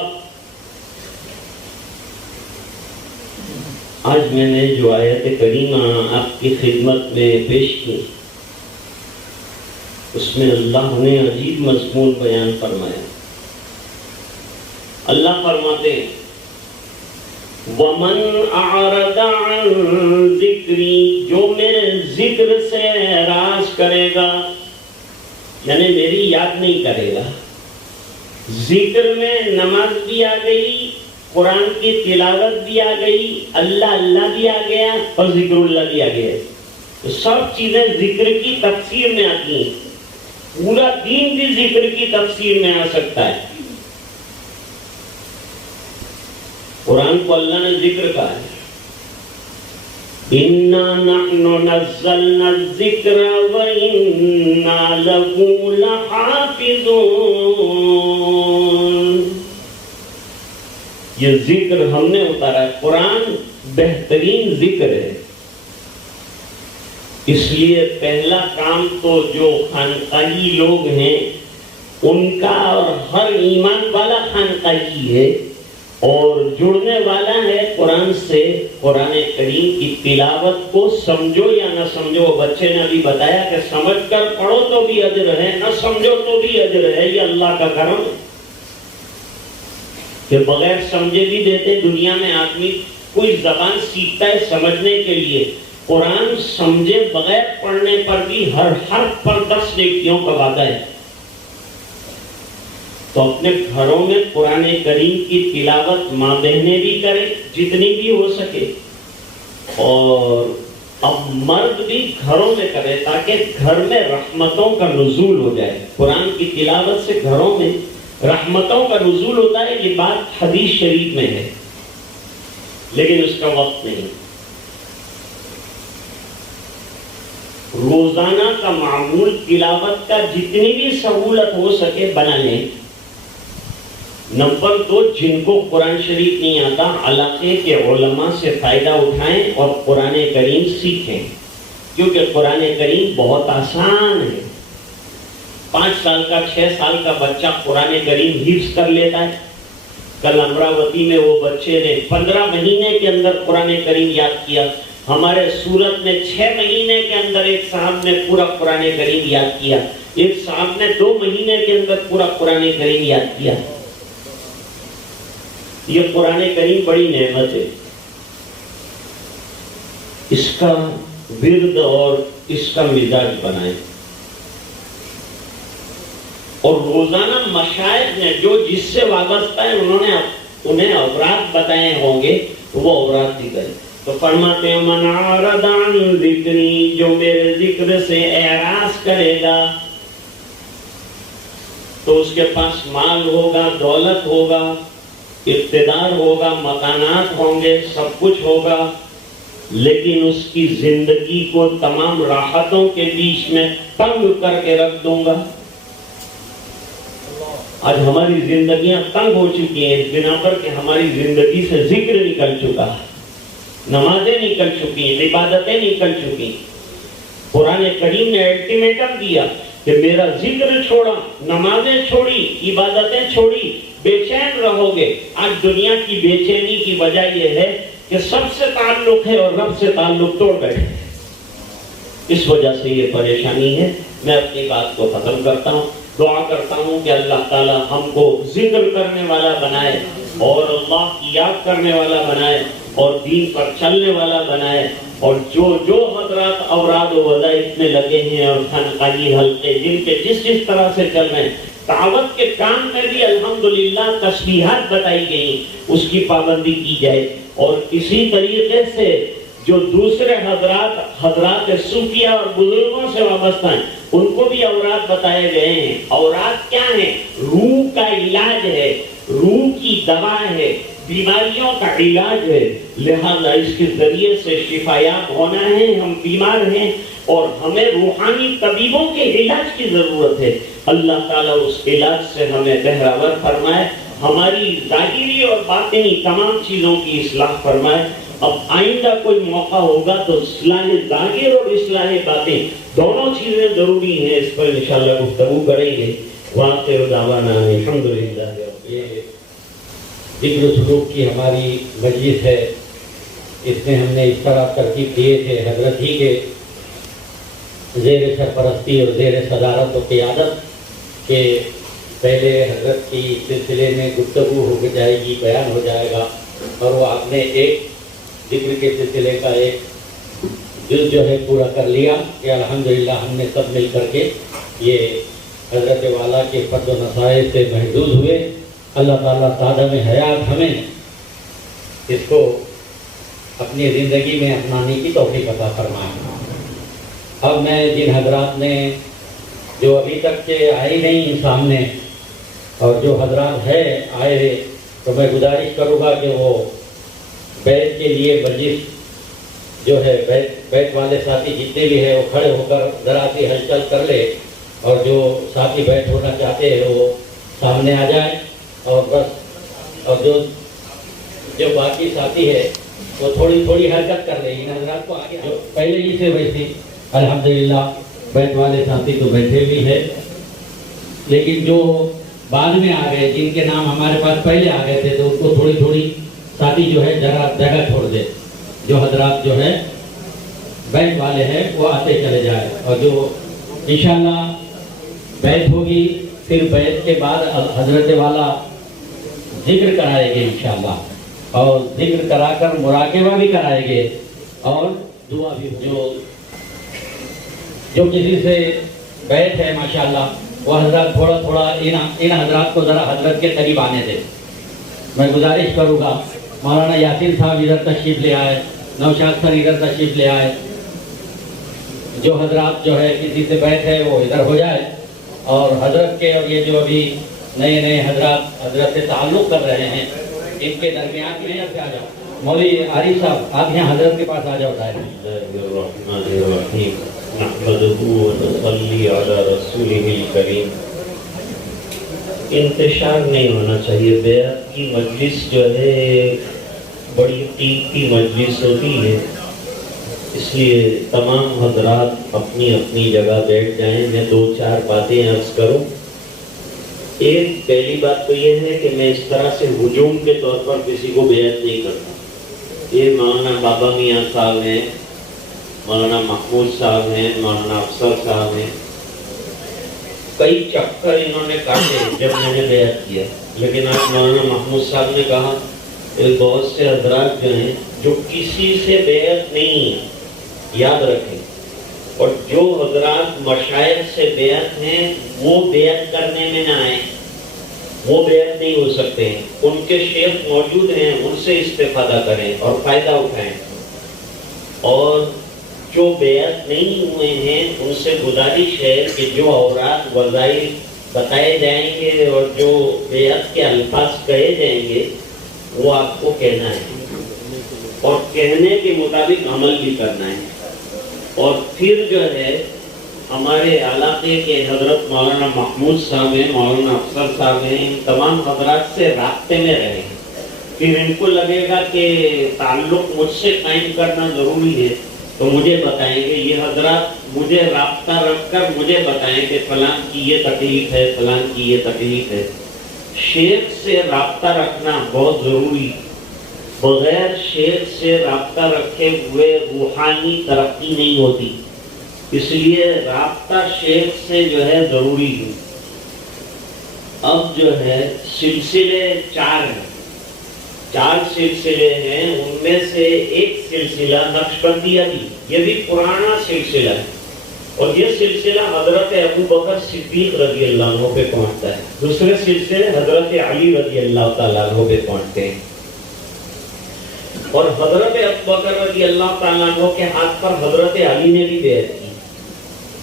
آج میں نے جو آیت کریمہ آپ کی خدمت میں پیش کی، اس میں اللہ نے عجیب مضمون بیان فرمایا۔ اللہ فرماتے ہیں وَمَنْ أَعْرَضَ عَنْ ذِكْرِي، جو میرے ذکر سے اعراض کرے گا، یعنی میری یاد نہیں کرے گا۔ ذکر میں نماز بھی آ گئی، قرآن کی تلاوت بھی آ گئی، اللہ اللہ بھی آ گیا، اور ذکر اللہ بھی آ گیا۔ تو سب چیزیں ذکر کی تفسیر میں آتی ہیں، پورا دین بھی ذکر کی تفسیر میں آ سکتا ہے۔ قرآن کو اللہ نے ذکر کہا ہے، اِنَّا نَحْنُ نَزَّلْنَا الذِّكْرَ وَإِنَّا لَهُ لَحَافِظُونَ۔ یہ ذکر ہم نے اتارا ہے، قرآن بہترین ذکر ہے۔ اس لیے پہلا کام تو جو خانقاہی لوگ ہیں ان کا، اور ہر ایمان والا خانقاہی ہے اور جڑنے والا ہے قرآن سے، قرآن کریم کی تلاوت کو سمجھو یا نہ سمجھو۔ بچے نے ابھی بتایا کہ سمجھ کر پڑھو تو بھی اجر ہے، نہ سمجھو تو بھی اجر ہے، یہ اللہ کا کرم ہے کہ بغیر سمجھے بھی دیتے۔ دنیا میں آدمی کوئی زبان سیکھتا ہے سمجھنے کے لیے، قرآن سمجھے بغیر پڑھنے پر بھی ہر حرف پر 10 نیکیوں کا وعدہ ہے۔ تو اپنے گھروں میں قرآن کریم کی تلاوت ماں بہنیں بھی کریں جتنی بھی ہو سکے، اور اب مرد بھی گھروں میں کرے تاکہ گھر میں رحمتوں کا نزول ہو جائے۔ قرآن کی تلاوت سے گھروں میں رحمتوں کا نزول ہوتا ہے، یہ بات حدیث شریف میں ہے، لیکن اس کا وقت نہیں۔ روزانہ کا معمول تلاوت کا جتنی بھی سہولت ہو سکے بنا لیں۔ نمبر 2، جن کو قرآن شریف نہیں آتا علاقے کے علماء سے فائدہ اٹھائیں اور قرآن کریم سیکھیں، کیونکہ قرآن کریم بہت آسان ہے۔ 5 سال کا 6 سال کا بچہ قرآن کریم حفظ کر لیتا ہے۔ کل امراوتی میں وہ بچے نے 15 مہینے کے اندر قرآن کریم یاد کیا۔ ہمارے سورت میں 6 مہینے کے اندر ایک صاحب نے پورا قرآن کریم یاد کیا، ایک صاحب نے 2 مہینے کے اندر پورا قرآن کریم یاد کیا۔ یہ قرآن کریم بڑی نعمت ہے، اس کا ورد اور اس کا مزاج بنائیں، اور روزانہ مشائخ نے جو جس سے وابستہ ہے انہیں اوراد بتائے ہوں گے تو وہ اوراد بھی کریں۔ تو فرماتے ہیں من اعرض عن ذکری، جو میرے ذکر سے اعراض کرے گا تو اس کے پاس مال ہوگا، دولت ہوگا، اقتدار ہوگا، مکانات ہوں گے، سب کچھ ہوگا، لیکن اس کی زندگی کو تمام راحتوں کے بیچ میں تنگ کر کے رکھ دوں گا۔ آج ہماری زندگیاں تنگ ہو چکی ہیں اس بنا پر کہ ہماری زندگی سے ذکر نکل چکا ہے، نمازیں نکل چکی ہیں، عبادتیں نکل چکی ہیں۔ قرآن کریم نے الٹیمیٹم دیا کہ میرا ذکر چھوڑا، نمازیں چھوڑی، عبادتیں چھوڑی، بے چین رہو گے۔ آج دنیا کی بے چینی کی وجہ یہ ہے کہ سب سے تعلق ہے اور رب سے تعلق توڑ بیٹھے، اس وجہ سے یہ پریشانی ہے۔ میں اپنی بات کو ختم کرتا ہوں، دعا کرتا ہوں کہ اللہ تعالی ہم کو ذکر کرنے والا بنائے اور اللہ کی یاد کرنے والا بنائے اور دین پر چلنے والا بنائے، اور جو حضرات اوراد و وظائف میں لگے ہیں اور خانقاہی حلقے جن کے جس طرح سے چل رہے ہیں، دعوت کے کام میں بھی الحمدللہ تسبیحات بتائی گئی، اس کی پابندی کی جائے، اور اسی طریقے سے جو دوسرے حضرات صوفیہ اور بزرگوں سے وابستہ ہیں ان کو بھی اوراد بتائے گئے ہیں۔ اوراد کیا ہیں؟ روح کا علاج ہے، روح کی دوا ہے، بیماریوں کا علاج ہے، لہذا اس کے ذریعے سے شفایاب ہونا ہے۔ ہم بیمار ہیں اور ہمیں روحانی طبیبوں کے علاج کی ضرورت ہے۔ اللہ تعالیٰ اس علاج سے ہمیں بہرور فرمائے، ہماری ظاہری اور باطنی تمام چیزوں کی اصلاح فرمائے۔ اب آئندہ کوئی موقع ہوگا تو اصلاح ظاہر اور اصلاح باطن دونوں چیزیں ضروری ہیں، اس پر انشاءاللہ گفتگو کریں گے۔ وآخر دعوانا الحمدللہ۔ یہ ذکر و سلوک کی ہماری مجلس ہے، اس میں ہم نے اس طرح ترتیب دیے تھے حضرت ہی کے زیر سرپرستی اور زیر صدارت و قیادت کہ پہلے حضرت کی سلسلے میں گفتگو ہو جائے گی، بیان ہو جائے گا، اور وہ آپ نے ایک ذکر کے سلسلے کا ایک جز جو ہے پورا کر لیا کہ الحمدللہ ہم نے سب مل کر کے یہ حضرت والا کے فرض و نصائح سے محدود ہوئے۔ اللہ تعالیٰ تعداد حیات ہمیں اس کو اپنی زندگی میں اپنانے کی توفیق عطا فرمائے۔ اب میں جن حضرات نے جو ابھی تک کے آئے نہیں سامنے اور جو حضرات ہے آئے، تو میں گزارش کروں گا کہ وہ بیت کے لیے مجلس جو ہے بیت والے ساتھی جتنے بھی ہیں وہ کھڑے ہو کر ذرا سی ہلچل کر لے، اور جو ساتھی بیٹھ ہونا چاہتے ہیں وہ سامنے آ جائے، اور بس اور جو باقی ساتھی ہے وہ تھوڑی حرکت کر لیں۔ ان حضرات کو آگے جو پہلے ہی سے ویسے الحمدللہ بیت والے ساتھی تو بیٹھے بھی ہیں، لیکن جو بعد میں آ گئے جن کے نام ہمارے پاس پہلے آ گئے تھے تو ان کو تھوڑی ساتھی جو ہے جگہ چھوڑ دے، جو حضرات جو ہے بیت والے ہیں وہ آتے چلے جائے، اور جو انشاءاللہ بیت ہوگی پھر بیت کے بعد حضرت والا ذکر کرائے گے انشاءاللہ، اور ذکر کرا کر مراقبہ بھی کرائے گے اور دعا بھی۔ جو کسی سے بیت ہے ماشاءاللہ وہ حضرات تھوڑا ان حضرات کو ذرا حضرت کے قریب آنے دے۔ میں گزارش کروں گا مولانا یاسین صاحب ادھر تشریف لے آئے، نوشاد سر ادھر تشریف لے آئے، جو حضرات جو ہے کسی سے بیت ہے وہ ادھر ہو جائے، اور حضرت کے اور یہ جو ابھی نئے حضرت سے تعلق کر رہے ہیں ان کے درمیان میں سے آ جاؤ۔ مولوی عارف صاحب آپ یہاں حضرت کے پاس آ جاؤ۔ انتشار نہیں ہونا چاہیے۔ بیعت کی مجلس جو ہے بڑی قیمتی مجلس ہوتی ہے، اس لیے تمام حضرات اپنی اپنی جگہ بیٹھ جائیں۔ میں 2-4 باتیں عرض کروں۔ ایک پہلی بات تو یہ ہے کہ میں اس طرح سے ہجوم کے طور پر کسی کو بیعت نہیں کرتا۔ یہ مولانا بابا میاں صاحب ہیں، مولانا محمود صاحب ہیں، مولانا افسر صاحب ہیں، کئی چکر انہوں نے کاٹے جب میں نے بیعت کیا، لیکن آج مولانا محمود صاحب نے کہا بہت سے حضرات جو ہیں جو کسی سے بیعت نہیں ہے، یاد رکھیں، اور جو حضرات مشائخ سے بیعت ہیں وہ بیعت کرنے میں نہ آئیں، وہ بیعت نہیں ہو سکتے ہیں. ان کے شیخ موجود ہیں، ان سے استفادہ کریں اور فائدہ اٹھائیں. اور جو بیعت نہیں ہوئے ہیں ان سے گزارش ہے کہ جو اوراد وظائف بتائے جائیں گے اور جو بیعت کے الفاظ کہے جائیں گے وہ آپ کو کہنا ہے اور کہنے کے مطابق عمل بھی کرنا ہے. اور پھر جو ہے ہمارے علاقے کے حضرت مولانا محمود صاحب ہیں، مولانا افسر صاحب ہیں، ان تمام حضرات سے رابطے میں رہیں. پھر ان کو لگے گا کہ تعلق مجھ سے قائم کرنا ضروری ہے تو مجھے بتائیں گے. یہ حضرات مجھے رابطہ رکھ کر مجھے بتائیں کہ فلان کی یہ تکلیف ہے، فلان کی یہ تکلیف ہے. شیخ سے رابطہ رکھنا بہت ضروری. بغیر شیخ سے رابطہ رکھے ہوئے روحانی ترقی نہیں ہوتی. اس لیے رابطہ شیخ سے جو ہے ضروری ہے. اب جو ہے سلسلے 4 ہیں، 4 سلسلے ہیں. ان میں سے ایک سلسلہ نقشبندیہ بھی، یہ بھی پرانا سلسلہ ہے اور یہ سلسلہ حضرت ابو بکر صدیق رضی اللہ عنہ پہ پہنچتا ہے. دوسرے سلسلے حضرت علی رضی اللہ تعالیٰ عنہ پہ پہنچتے ہیں. اور حضرت ابو بکر رضی اللہ تعالیٰ عنہ کے ہاتھ پر حضرت علی نے بھی بیعت کی.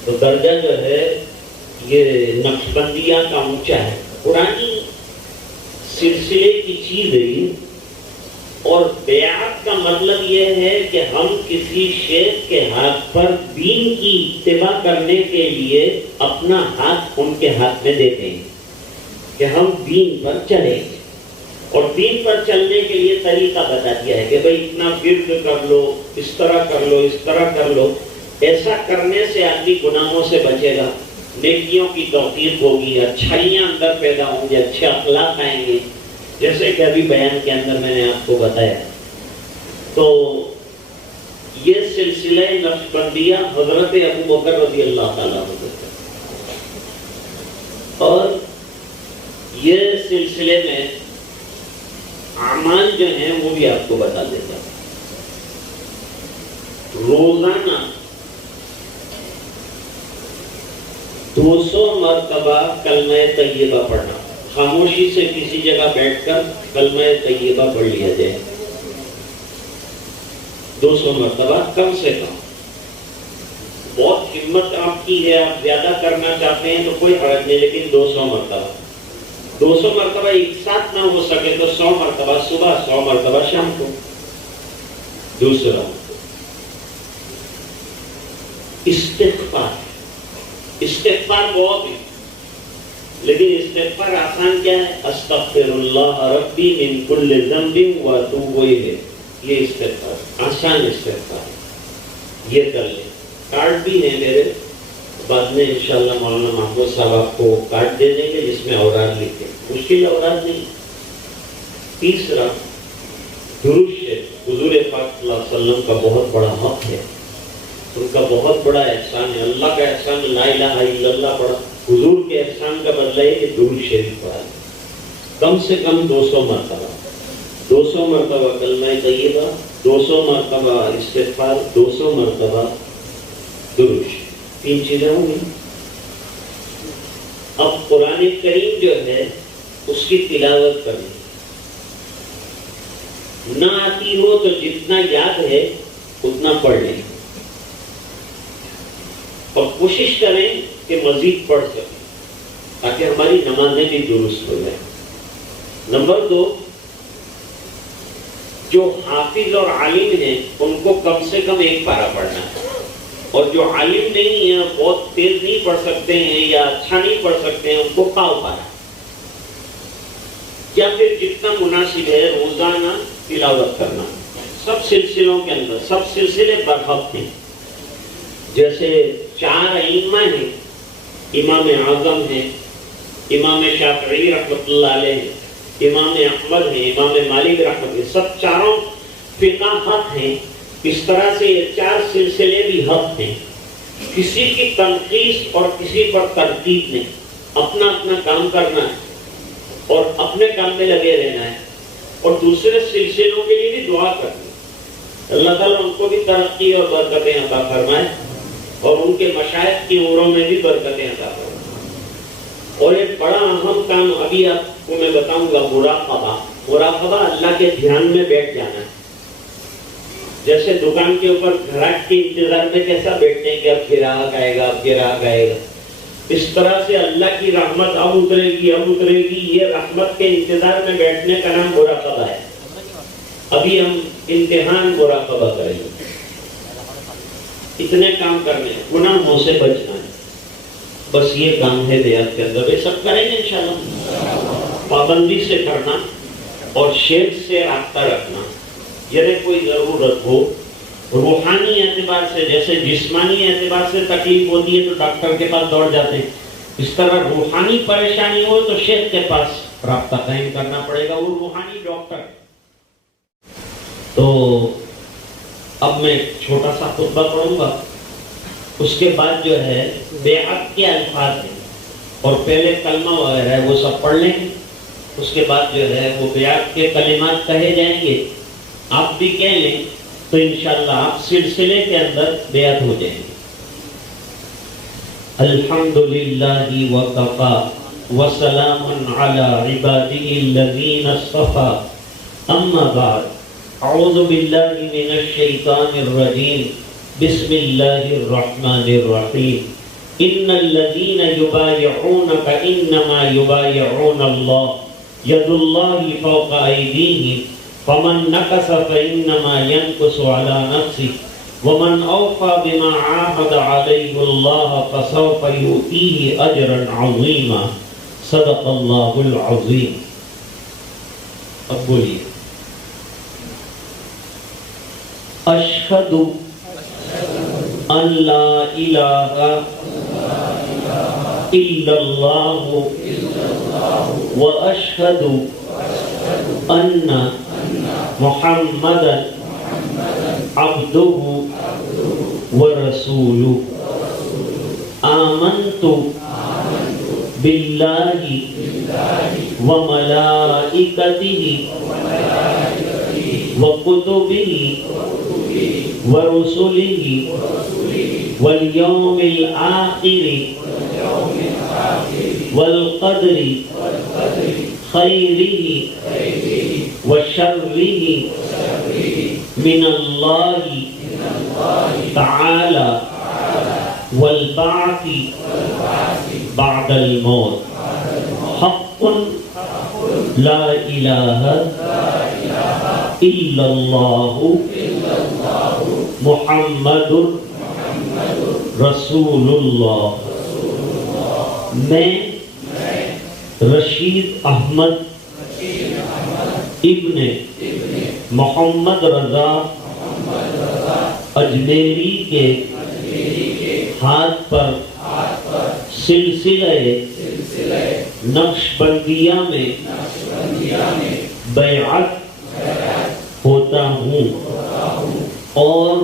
تو درجہ جو ہے یہ نقشبندیہ کا اونچا ہے. پرانی سلسلے کی چیز ہے. اور بیعت کا مطلب یہ ہے کہ ہم کسی شیخ کے ہاتھ پر دین کی اتباع کرنے کے لیے اپنا ہاتھ ان کے ہاتھ میں دیتے ہیں کہ ہم دین پر چلیں. اور دین پر چلنے کے لیے طریقہ بتا دیا ہے کہ بھئی اتنا ورد کر لو، اس طرح کر لو، اس طرح کر لو. ایسا کرنے سے آدمی گناہوں سے بچے گا، نیکیوں کی توفیق ہوگی، اچھائیاں اندر پیدا ہوں گی، اچھے اخلاق آئیں گے، جیسے کہ ابھی بیان کے اندر میں نے آپ کو بتایا. تو یہ سلسلہ نقشبندیہ حضرت ابو بکر رضی اللہ تعالیٰ عنہ. اور یہ سلسلے میں اعمال جو ہیں وہ بھی آپ کو بتا دیتا ہوں. روزانہ 200 مرتبہ کلمہ طیبہ پڑھنا. خاموشی سے کسی جگہ بیٹھ کر کلمہ طیبہ پڑھ لیا جائے 200 مرتبہ کم سے کم. بہت ہمت آپ کی ہے، آپ زیادہ کرنا چاہتے ہیں تو کوئی حرج نہیں، لیکن 200 مرتبہ 200 مرتبہ ایک ساتھ نہ ہو سکے تو 100 مرتبہ صبح، 100 مرتبہ شام کو. دوسرا استغفار. استغفار بہت ہے، لیکن استغفار آسان کیا ہے؟ استغفر اللہ ربی من کل ذنب واتوب الیہ. یہ استغفار آسان استغفار، یہ کر لیں. کارڈ بھی ہے میرے، بعد میں انشاءاللہ مولانا محمود صاحب آپ کو کارڈ دے دیں گے جس میں اوراد لکھے. مشکل اوراد نہیں. تیسرا درود شریف. حضور پاک صلی اللہ علیہ وسلم کا بہت بڑا حق ہے، ان کا بہت بڑا احسان ہے. اللہ کا احسان لا الہ الا اللہ پڑھا، حضور کے احسان کا بدلہ ہے کہ درود شریف پڑھا. کم سے کم 200 مرتبہ 200 مرتبہ کلمہ طیبہ، 200 مرتبہ استغفار، 200 مرتبہ درود شریف. 3 چیزیں ہوں گی. اب قرآن کریم جو ہے اس کی تلاوت کرنی. نہ آتی ہو تو جتنا یاد ہے اتنا پڑھ لیں اور کوشش کریں کہ مزید پڑھ سکیں تاکہ ہماری نمازیں بھی درست ہو جائیں. نمبر 2، جو حافظ اور عالم ہیں ان کو کم سے کم 1 پارہ پڑھنا ہے، اور جو عالم نہیں ہے، بہت تیز نہیں پڑھ سکتے ہیں یا اچھا نہیں پڑھ سکتے ہیں، ان کو پاؤ پارہ یا پھر جتنا مناسب ہے روزانہ تلاوت کرنا. سب سلسلوں کے اندر سب سلسلے برحق ہیں. جیسے 4 ائمہ ہیں، امام اعظم ہیں، امام شافعی رحمۃ اللہ علیہ ہیں، امام احمد ہیں، امام مالک رحمۃ اللہ، سب چاروں فقہ حق ہیں. اس طرح سے یہ 4 سلسلے بھی حق ہیں. کسی کی تنقیص اور کسی پر تنقید نہیں. اپنا اپنا کام کرنا ہے اور اپنے کام میں لگے رہنا ہے اور دوسرے سلسلوں کے لیے بھی دعا کرنی. اللہ تعالیٰ ان کو بھی ترقی اور برکتیں عطا فرمائے اور ان کے مشائخ کی عمروں میں بھی برکتیں عطا فرمائے. اور ایک بڑا اہم کام ابھی آپ کو میں بتاؤں گا، مراقبہ. مراقبہ اللہ کے دھیان میں بیٹھ جانا ہے. جیسے دکان کے اوپر گراہک کے انتظار میں کیسا بیٹھتے ہیں کہ اب گراہک آئے گا، اب گراہک آئے گا، اس طرح سے اللہ کی رحمت اب اترے گی، اب اترے گی. یہ رحمت کے انتظار میں بیٹھنے کا نام مراقبہ ہے. ابھی ہم امتحان مراقبہ کریں گے. اتنے کام کرنے ہیں، گناہوں سے بچنا ہے، بس یہ کام ہے دیہات کے اندر. یہ سب کریں گے انشاءاللہ. پابندی سے کرنا اور شیخ سے رابطہ رکھنا. یعنی کوئی ضرورت ہو روحانی اعتبار سے، جیسے جسمانی اعتبار سے تکلیف ہوتی ہے تو ڈاکٹر کے پاس دوڑ جاتے ہیں، اس طرح روحانی پریشانی ہو تو شیخ کے پاس رابطہ قائم کرنا پڑے گا، وہ روحانی ڈاکٹر. تو اب میں چھوٹا سا خطبہ پڑھوں گا، اس کے بعد جو ہے بیعت کے الفاظ ہیں اور پہلے کلمہ وغیرہ ہے وہ سب پڑھ لیں. اس کے بعد جو ہے وہ بیعت کے کلمات کہے جائیں گے، آپ بھی کہہ لیں تو انشاءاللہ آپ سلسلے کے اندر بیعت ہو جائیں گے. الحمدللہ وکفی وسلام علی عبادہ الذین اصطفی، اما بعد، اعوذ باللہ من الشیطان الرجیم، بسم اللہ الرحمن الرحیم. ان الذین یبایعونک انما یبایعون اللہ، ید اللہ فوق ایدیہم، فمن نکث فإنما ينکث على نفسه ومن اوفى بما عاهد عليه الله فسوف يؤتيه اجرا عظيما. صدق اللہ العظیم. اب بولیے. اشہد ان لا الہ الا اللہ واشہد ان محمد عبدہ ورسولہ. آمنت باللہ وملائکتہ وکتبہ ورسلہ والیوم الآخر والقدر خیرہ وشرہ من اللہ تعالی والبعث بعد الموت. حق لا الہ الا اللہ محمد رسول اللہ. میں رشید احمد ابن محمد رضا اجمیری کے ہاتھ پر سلسلہ نقشبندیہ میں بیعت ہوتا ہوں اور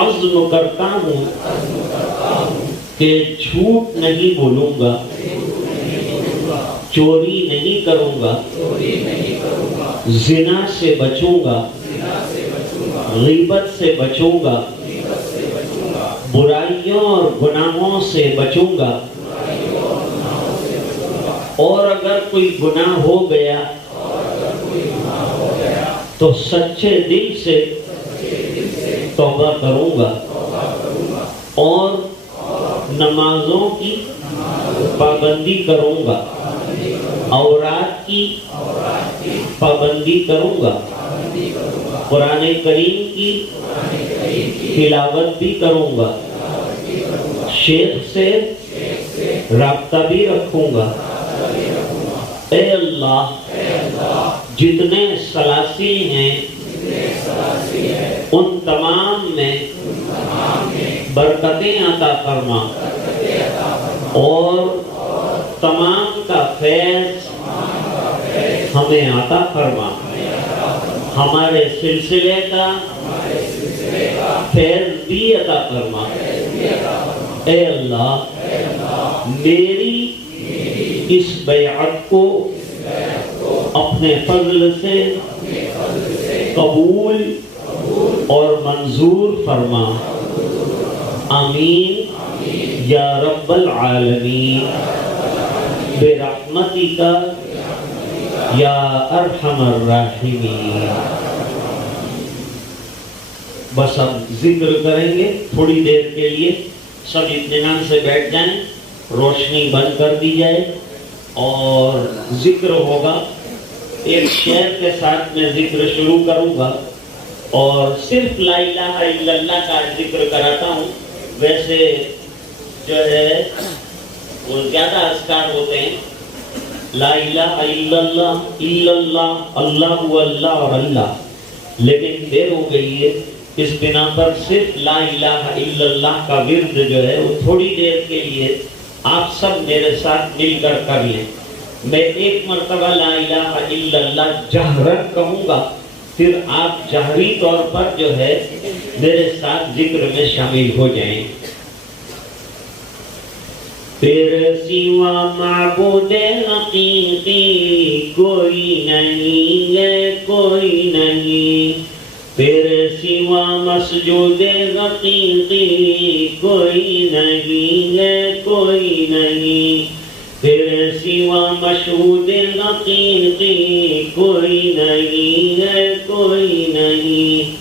عزم کرتا ہوں کہ جھوٹ نہیں بولوں گا، چوری نہیں کروں گا، زنا سے بچوں گا، غیبت سے بچوں گا، برائیوں اور گناہوں سے بچوں گا، اور اگر کوئی گناہ ہو گیا تو سچے دل سے توبہ کروں گا اور نمازوں کی پابندی کروں گا، اورات کی پابندی کروں گا، قرآن کریم کی تلاوت بھی کروں گا، شیخ سے رابطہ بھی رکھوں گا. اے اللہ جتنے سلاسل ہیں ان تمام میں برکتیں عطا فرما اور تمام کا فیض ہمیں عطا فرما. ہمارے سلسلے کا فیض بھی عطا فرما. اے اللہ میری اس بیعت کو اپنے فضل سے قبول اور منظور فرما، آمین یا رب العالمین برحمتک یا ارحم الراحمین۔ بس ہم ذکر کریں گے تھوڑی دیر کے لیے، سب اطمینان سے بیٹھ جائیں، روشنی بند کر دی جائے اور ذکر ہوگا۔ ایک شعر کے ساتھ میں ذکر شروع کروں گا اور صرف لا الہ الا اللہ کا ذکر کراتا ہوں، ویسے جو ہے وہ زیادہ اذکار ہوتے ہیں، لا الہ الا اللہ، اللہ اللہ اور اللہ، لیکن دیر ہو گئی ہے، اس بنا پر صرف لا الہ الا اللہ کا ورد جو ہے وہ تھوڑی دیر کے لیے آپ سب میرے ساتھ مل کر کر لیں۔ میں ایک مرتبہ لا الہ الا اللہ جہرن کہوں گا، پھر آپ جہری طور پر جو ہے میرے ساتھ ذکر میں شامل ہو جائیں۔ تیرے سوا معبود حقیقی کوئی نہیں ہے، کوئی نہیں، تیرے سوا مسجود حقیقی کوئی نہیں ہے، کوئی نہیں، تیرے سوا مشہود حقیقی کوئی نہیں ہے، کوئی نہیں،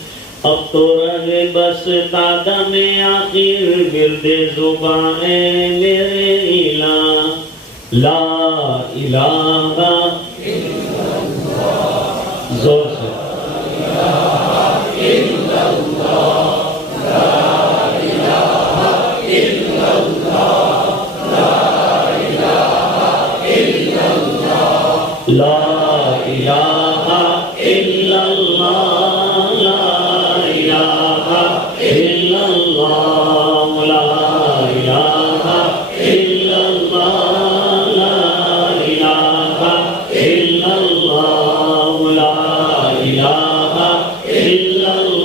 اب تو رہے بس قدم آخر ورد زبان ہے میرے الہ، لا الہ الا اللہ، زور سے لا الہ الا اللہ، لا الہ الا اللہ، لا الہ الا اللہ، لا الہ الا اللہ، لا الہ الا اللہ، لا الہ الا اللہ،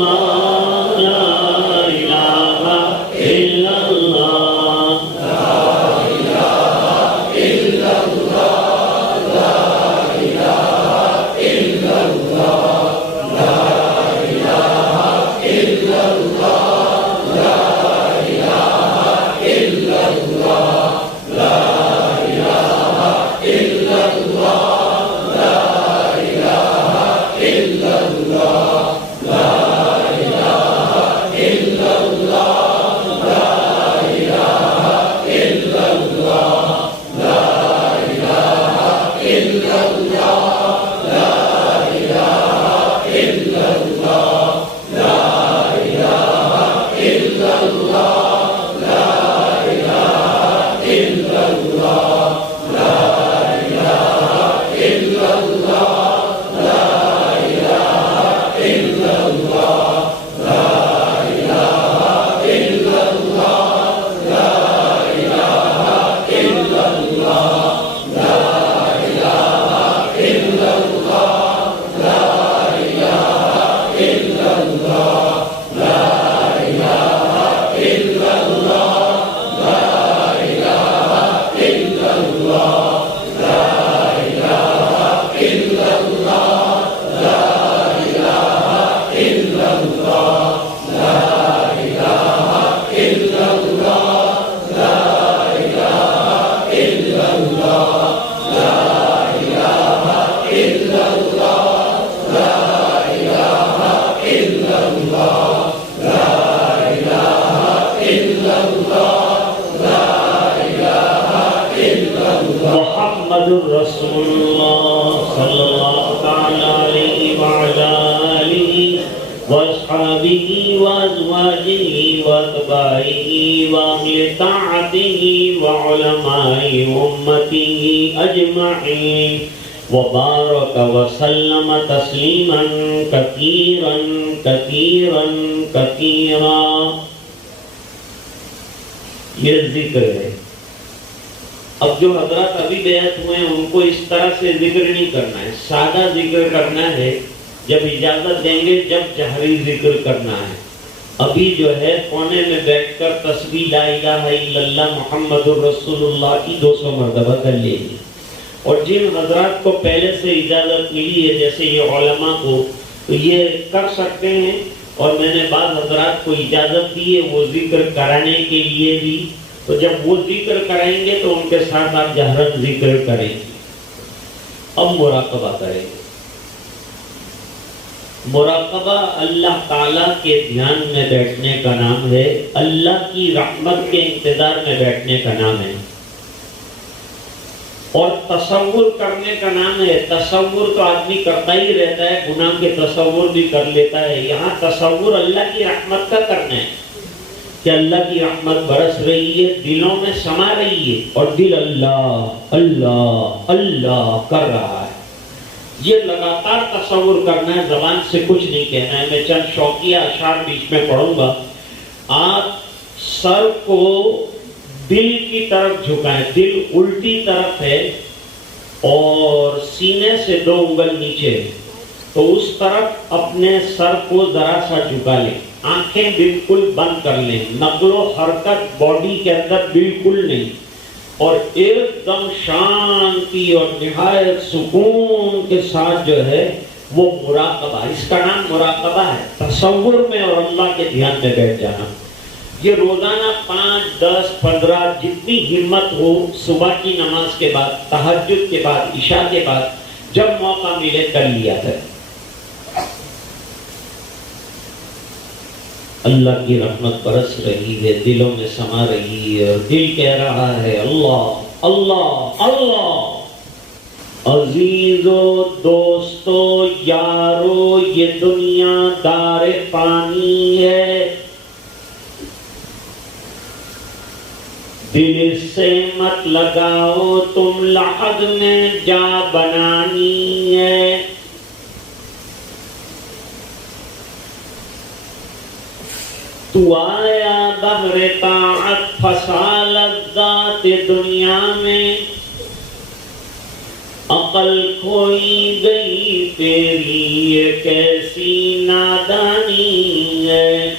محمد رسول اللہ صلی اللہ تعالی علیہ وعلا آلہ واصحابہ وازواجہ واتباعہ واہل طاعتہ وعلماء امتہ اجمعین وبارک وسلم تسلیما کثیرا کثیرا کثیرا۔ یہ ذکر ہے۔ اب جو حضرات ابھی بیعت ہوئے ہیں ان کو اس طرح سے ذکر نہیں کرنا ہے، سادہ ذکر کرنا ہے، جب اجازت دیں گے جب جہری ذکر کرنا ہے۔ ابھی جو ہے کونے میں بیٹھ کر تسبیح لا الہ الا اللہ محمد الرسول اللہ کی 200 مرتبہ کر لیجیے، اور جن حضرات کو پہلے سے اجازت ملی ہے جیسے یہ علماء کو تو یہ کر سکتے ہیں، اور میں نے بعض حضرات کو اجازت دی ہے وہ ذکر کرانے کے لیے بھی، تو جب وہ ذکر کرائیں گے تو ان کے ساتھ آپ جہرن ذکر کریں گے۔ اب مراقبہ کریں گے۔ مراقبہ اللہ تعالیٰ کے دھیان میں بیٹھنے کا نام ہے، اللہ کی رحمت کے انتظار میں بیٹھنے کا نام ہے، اور تصور کرنے کا نام ہے۔ تصور تو آدمی کرتا ہی رہتا ہے، گناہ کے تصور بھی کر لیتا ہے، یہاں تصور اللہ کی رحمت کا کرنا ہے کہ اللہ کی رحمت برس رہی ہے، دلوں میں سما رہی ہے، اور دل اللہ اللہ اللہ کر رہا ہے۔ یہ لگاتار تصور کرنا ہے، زبان سے کچھ نہیں کہنا ہے۔ میں چند شوقیہ اشعار بیچ میں پڑھوں گا۔ آپ سر کو دل کی طرف جھکائیں، دل الٹی طرف ہے اور سینے سے 2 انگل نیچے، تو اس طرف اپنے سر کو ذرا سا جھکا لیں، آنکھیں بالکل بند کر لیں، نقل و حرکت باڈی کے اندر بالکل نہیں، اور ایک دم شانتی اور نہایت سکون کے ساتھ جو ہے وہ مراقبہ، اس کا نام مراقبہ ہے، تصور میں اور اللہ کے دھیان میں بیٹھ جانا۔ یہ روزانہ 5، 10، 15 جتنی ہمت ہو، صبح کی نماز کے بعد، تہجد کے بعد، عشاء کے بعد، جب موقع ملے کر لیا ہے۔ اللہ کی رحمت برس رہی ہے، دلوں میں سما رہی ہے، اور دل کہہ رہا ہے اللہ اللہ اللہ۔ عزیزو دوستو یارو یہ دنیا دار فانی ہے، دل سے مت لگاؤ تم لحد میں جا بنانی ہے۔ تو آیا بہر طاعت پھنسا لذات دنیا میں، عقل کھوئی گئی تیری یہ کیسی نادانی ہے۔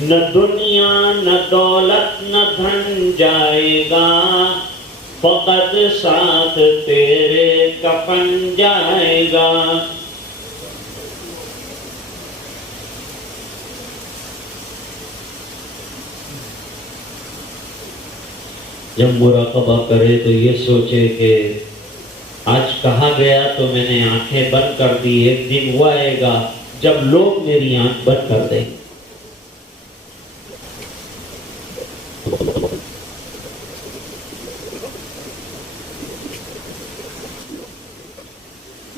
نہ دنیا نہ دولت نہ دھن جائے گا، فقط ساتھ تیرے کفن جائے گا۔ جب مراقبہ کرے تو یہ سوچے کہ آج کہاں گیا تو میں نے آنکھیں بند کر دی، ایک دن وہ آئے گا جب لوگ میری آنکھ بند کر دیں گے۔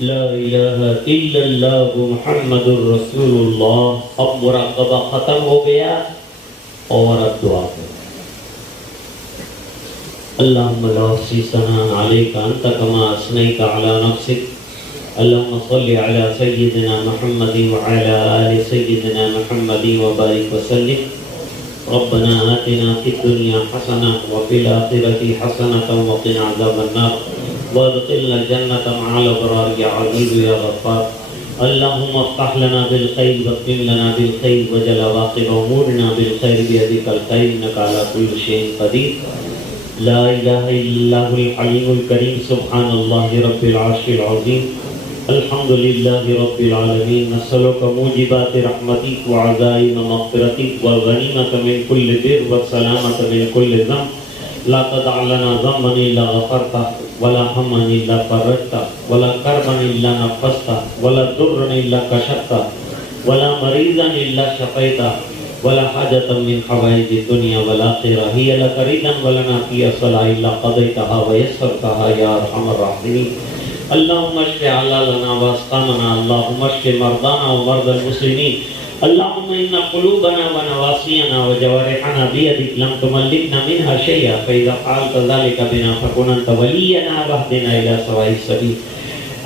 لا الہ الا اللہ محمد الرسول اللہ۔ اب مراقبہ ختم ہو گیا اور اب دعا کرو۔ اللہم لا احصی ثناء علیک انت کما اثنیت علی نفسک، اللہم صل علی سیدنا محمد وعلی آل سیدنا محمد وبارک وسلم۔ ربنا آتنا فی الدنیا حسنہ وفی الآخرۃ حسنہ وقنا عذاب النار وادخلنا الجنة مع الأبرار يا عزيز يا غفار۔ اللهم افتح لنا بالخير واختم لنا بالخير وجل عواقب أمورنا بالخير بيدك الخير إنك على كل شيء قدير۔ لا إله إلا الله الحليم الكريم، سبحان الله رب العرش العظيم، الحمد لله رب العالمين، نسألك موجبات رحمتك وعزائم مغفرتك والغنيمة من كل بر والسلامة من كل ذنب، لا تدع لنا ذنبا إلا غفرته ولا هما إلا فرجته ولا كربا إلا نفسته ولا ضرا إلا كشفته ولا مريضا إلا شفيته ولا حاجة من حوائج الدنيا والآخرة هي لك رضا ولنا فيها صلاح إلا قضيتها ويسرتها يا أرحم الراحمين۔ اللهم اشف علالنا واسقامنا، اللهم اشف مرضانا ومرضى المسلمين، اللهم إن قلوبنا ونواسينا وجوارحنا بيدك لم تملكنا منها شيئا، فإذا فعلت ذلك بنا فكن أنت ولينا واهدنا إلى سواء السبيل۔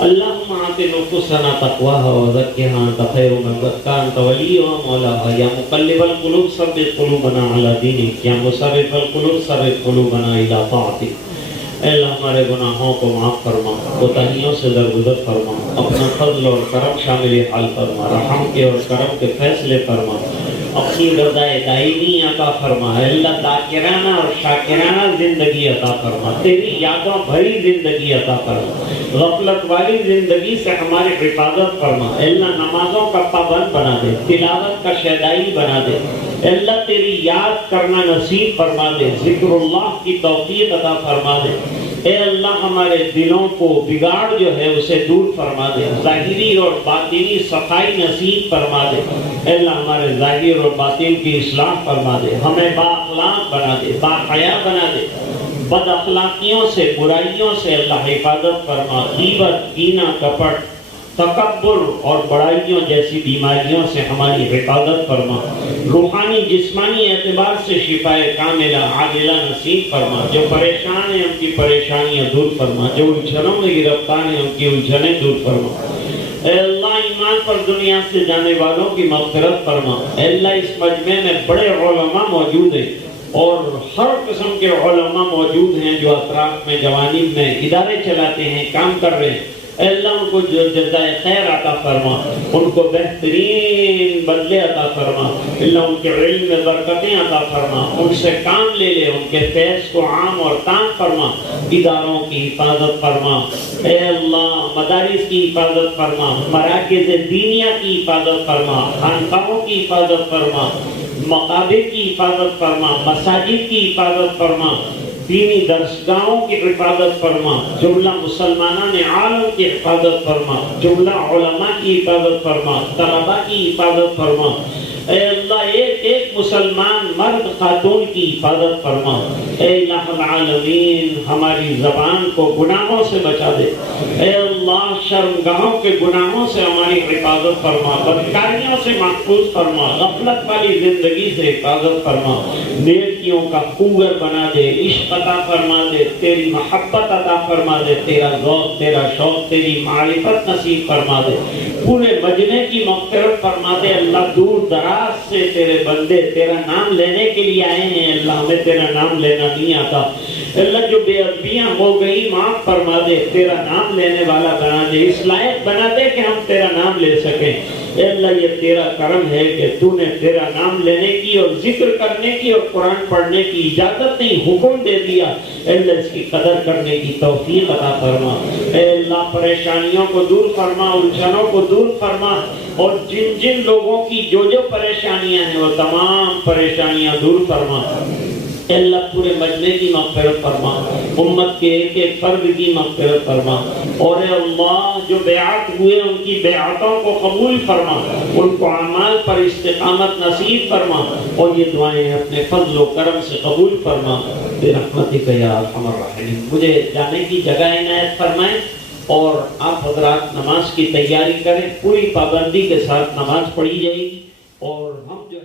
اللهم آت نفوسنا تقواها وزكها أنت خير من زكاها أنت وليها مولاها، يا مقلب القلوب ثبت قلوبنا على دينك، يا مصرف القلوب صرف قلوبنا إلى طاعتك۔ اے اللہ ہمارے گناہوں کو معاف فرما، کوتاہیوں سے درگزر فرما، اپنا فضل اور کرم شامل حال فرما، رحم کے اور کرم کے فیصلے فرما۔ اپنی رضا دائمی عطا فرما اللہ، ذاکرانہ اور شاکرانہ زندگی عطا فرما، تیری یادوں بھری زندگی عطا فرما، غفلت والی زندگی سے ہماری حفاظت فرما اللہ، نمازوں کا پابند بنا دے، تلاوت کا شیدائی بنا دے اللہ، تیری یاد کرنا نصیب فرما دے، ذکر اللہ کی توفیق عطا فرما دے اے اللہ، ہمارے دلوں کو بگاڑ جو ہے اسے دور فرما دے، ظاہری اور باطنی صفائی نصیب فرما دے اے اللہ، ہمارے ظاہر اور باطن کی اصلاح فرما دے، ہمیں با اخلاق بنا دے، با حیا بنا دے، بد اخلاقیوں سے برائیوں سے اللہ حفاظت فرما، غیبت کینہ کپٹ تکبر اور بڑائیوں جیسی بیماریوں سے ہماری حفاظت فرما، روحانی جسمانی اعتبار سے شفاء کاملہ عاجلہ نصیب فرما، جو پریشان ہیں ان کی پریشانیاں دور فرما، جو الجھنوں میں گرفتار ہیں ان کی الجھنیں دور فرما اے اللہ، ایمان پر دنیا سے جانے والوں کی مغفرت فرما اے اللہ، اس مجمع میں بڑے علماء موجود ہیں اور ہر قسم کے علماء موجود ہیں جو اطراف میں جوانب میں ادارے چلاتے ہیں، کام کر رہے ہیں اے اللہ، ان کو جو جزائے خیر عطا فرما، ان کو بہترین بدلے عطا فرما اللہ، ان کے علم میں برکتیں عطا فرما، ان سے کام لے لے، ان کے فیض کو عام اور تام فرما، اداروں کی حفاظت فرما اے اللہ، مدارس کی حفاظت فرما، مراکز دینیہ کی حفاظت فرما، خانقاہوں کی حفاظت فرما، مقابر کی حفاظت فرما، مساجد کی حفاظت فرما، دینی درسگاہوں کی حفاظت فرما، جملہ مسلمانان عالم کی حفاظت فرما، جملہ علماء کی حفاظت فرما، طلباء کی حفاظت فرما اے اللہ، ایک ایک مسلمان مرد خاتون کی حفاظت فرما اے الہ العالمین، ہماری زبان کو گناہوں سے بچا دے اے اللہ، شرمگاہوں کے گناہوں سے ہماری حفاظت فرما، بدکاریوں سے محفوظ فرما، غفلت والی زندگی سے حفاظت فرما، نیکیوں کا خوگر بنا دے، عشق عطا فرما دے، تیری محبت عطا فرما دے، تیرا ذوق تیرا شوق تیری معرفت نصیب فرما دے، پورے مجمع کی مغفرت فرما دے اللہ، دور دراز سے تیرے بندے تیرا نام لینے کے لیے آئے ہیں اللہ، ہمیں تیرا نام لینا نہیں آتا اللہ، جو بے ادبیاں ہو گئی معاف فرما دے، تیرا نام لینے والا بنا دے، اس لائق بنا دے کہ ہم تیرا نام لے سکیں اے اللہ، یہ تیرا کرم ہے کہ تو نے تیرا نام لینے کی اور ذکر کرنے کی اور قرآن پڑھنے کی اجازت نہیں، حکم دے دیا اے اللہ، اس کی قدر کرنے کی توفیق عطا فرما اے اللہ، پریشانیوں کو دور فرما، الجھنوں کو دور فرما، اور جن جن لوگوں کی جو پریشانیاں ہیں وہ تمام پریشانیاں دور فرما اے اللہ، پورے مجمع کی مغفرت فرما، امت کے ایک ایک فرد کی مغفرت فرما، اور اے اللہ، جو بیعت ہوئے ان کی بیعتوں کو قبول فرما، ان کو اعمال پر استقامت نصیب فرما، اور یہ دعائیں اپنے فضل و کرم سے قبول فرما برحمتک یا ارحم الراحمین۔ مجھے جانے کی جگہ عنایت فرمائیں اور آپ حضرات نماز کی تیاری کریں، پوری پابندی کے ساتھ نماز پڑھی جائے گی اور ہم جو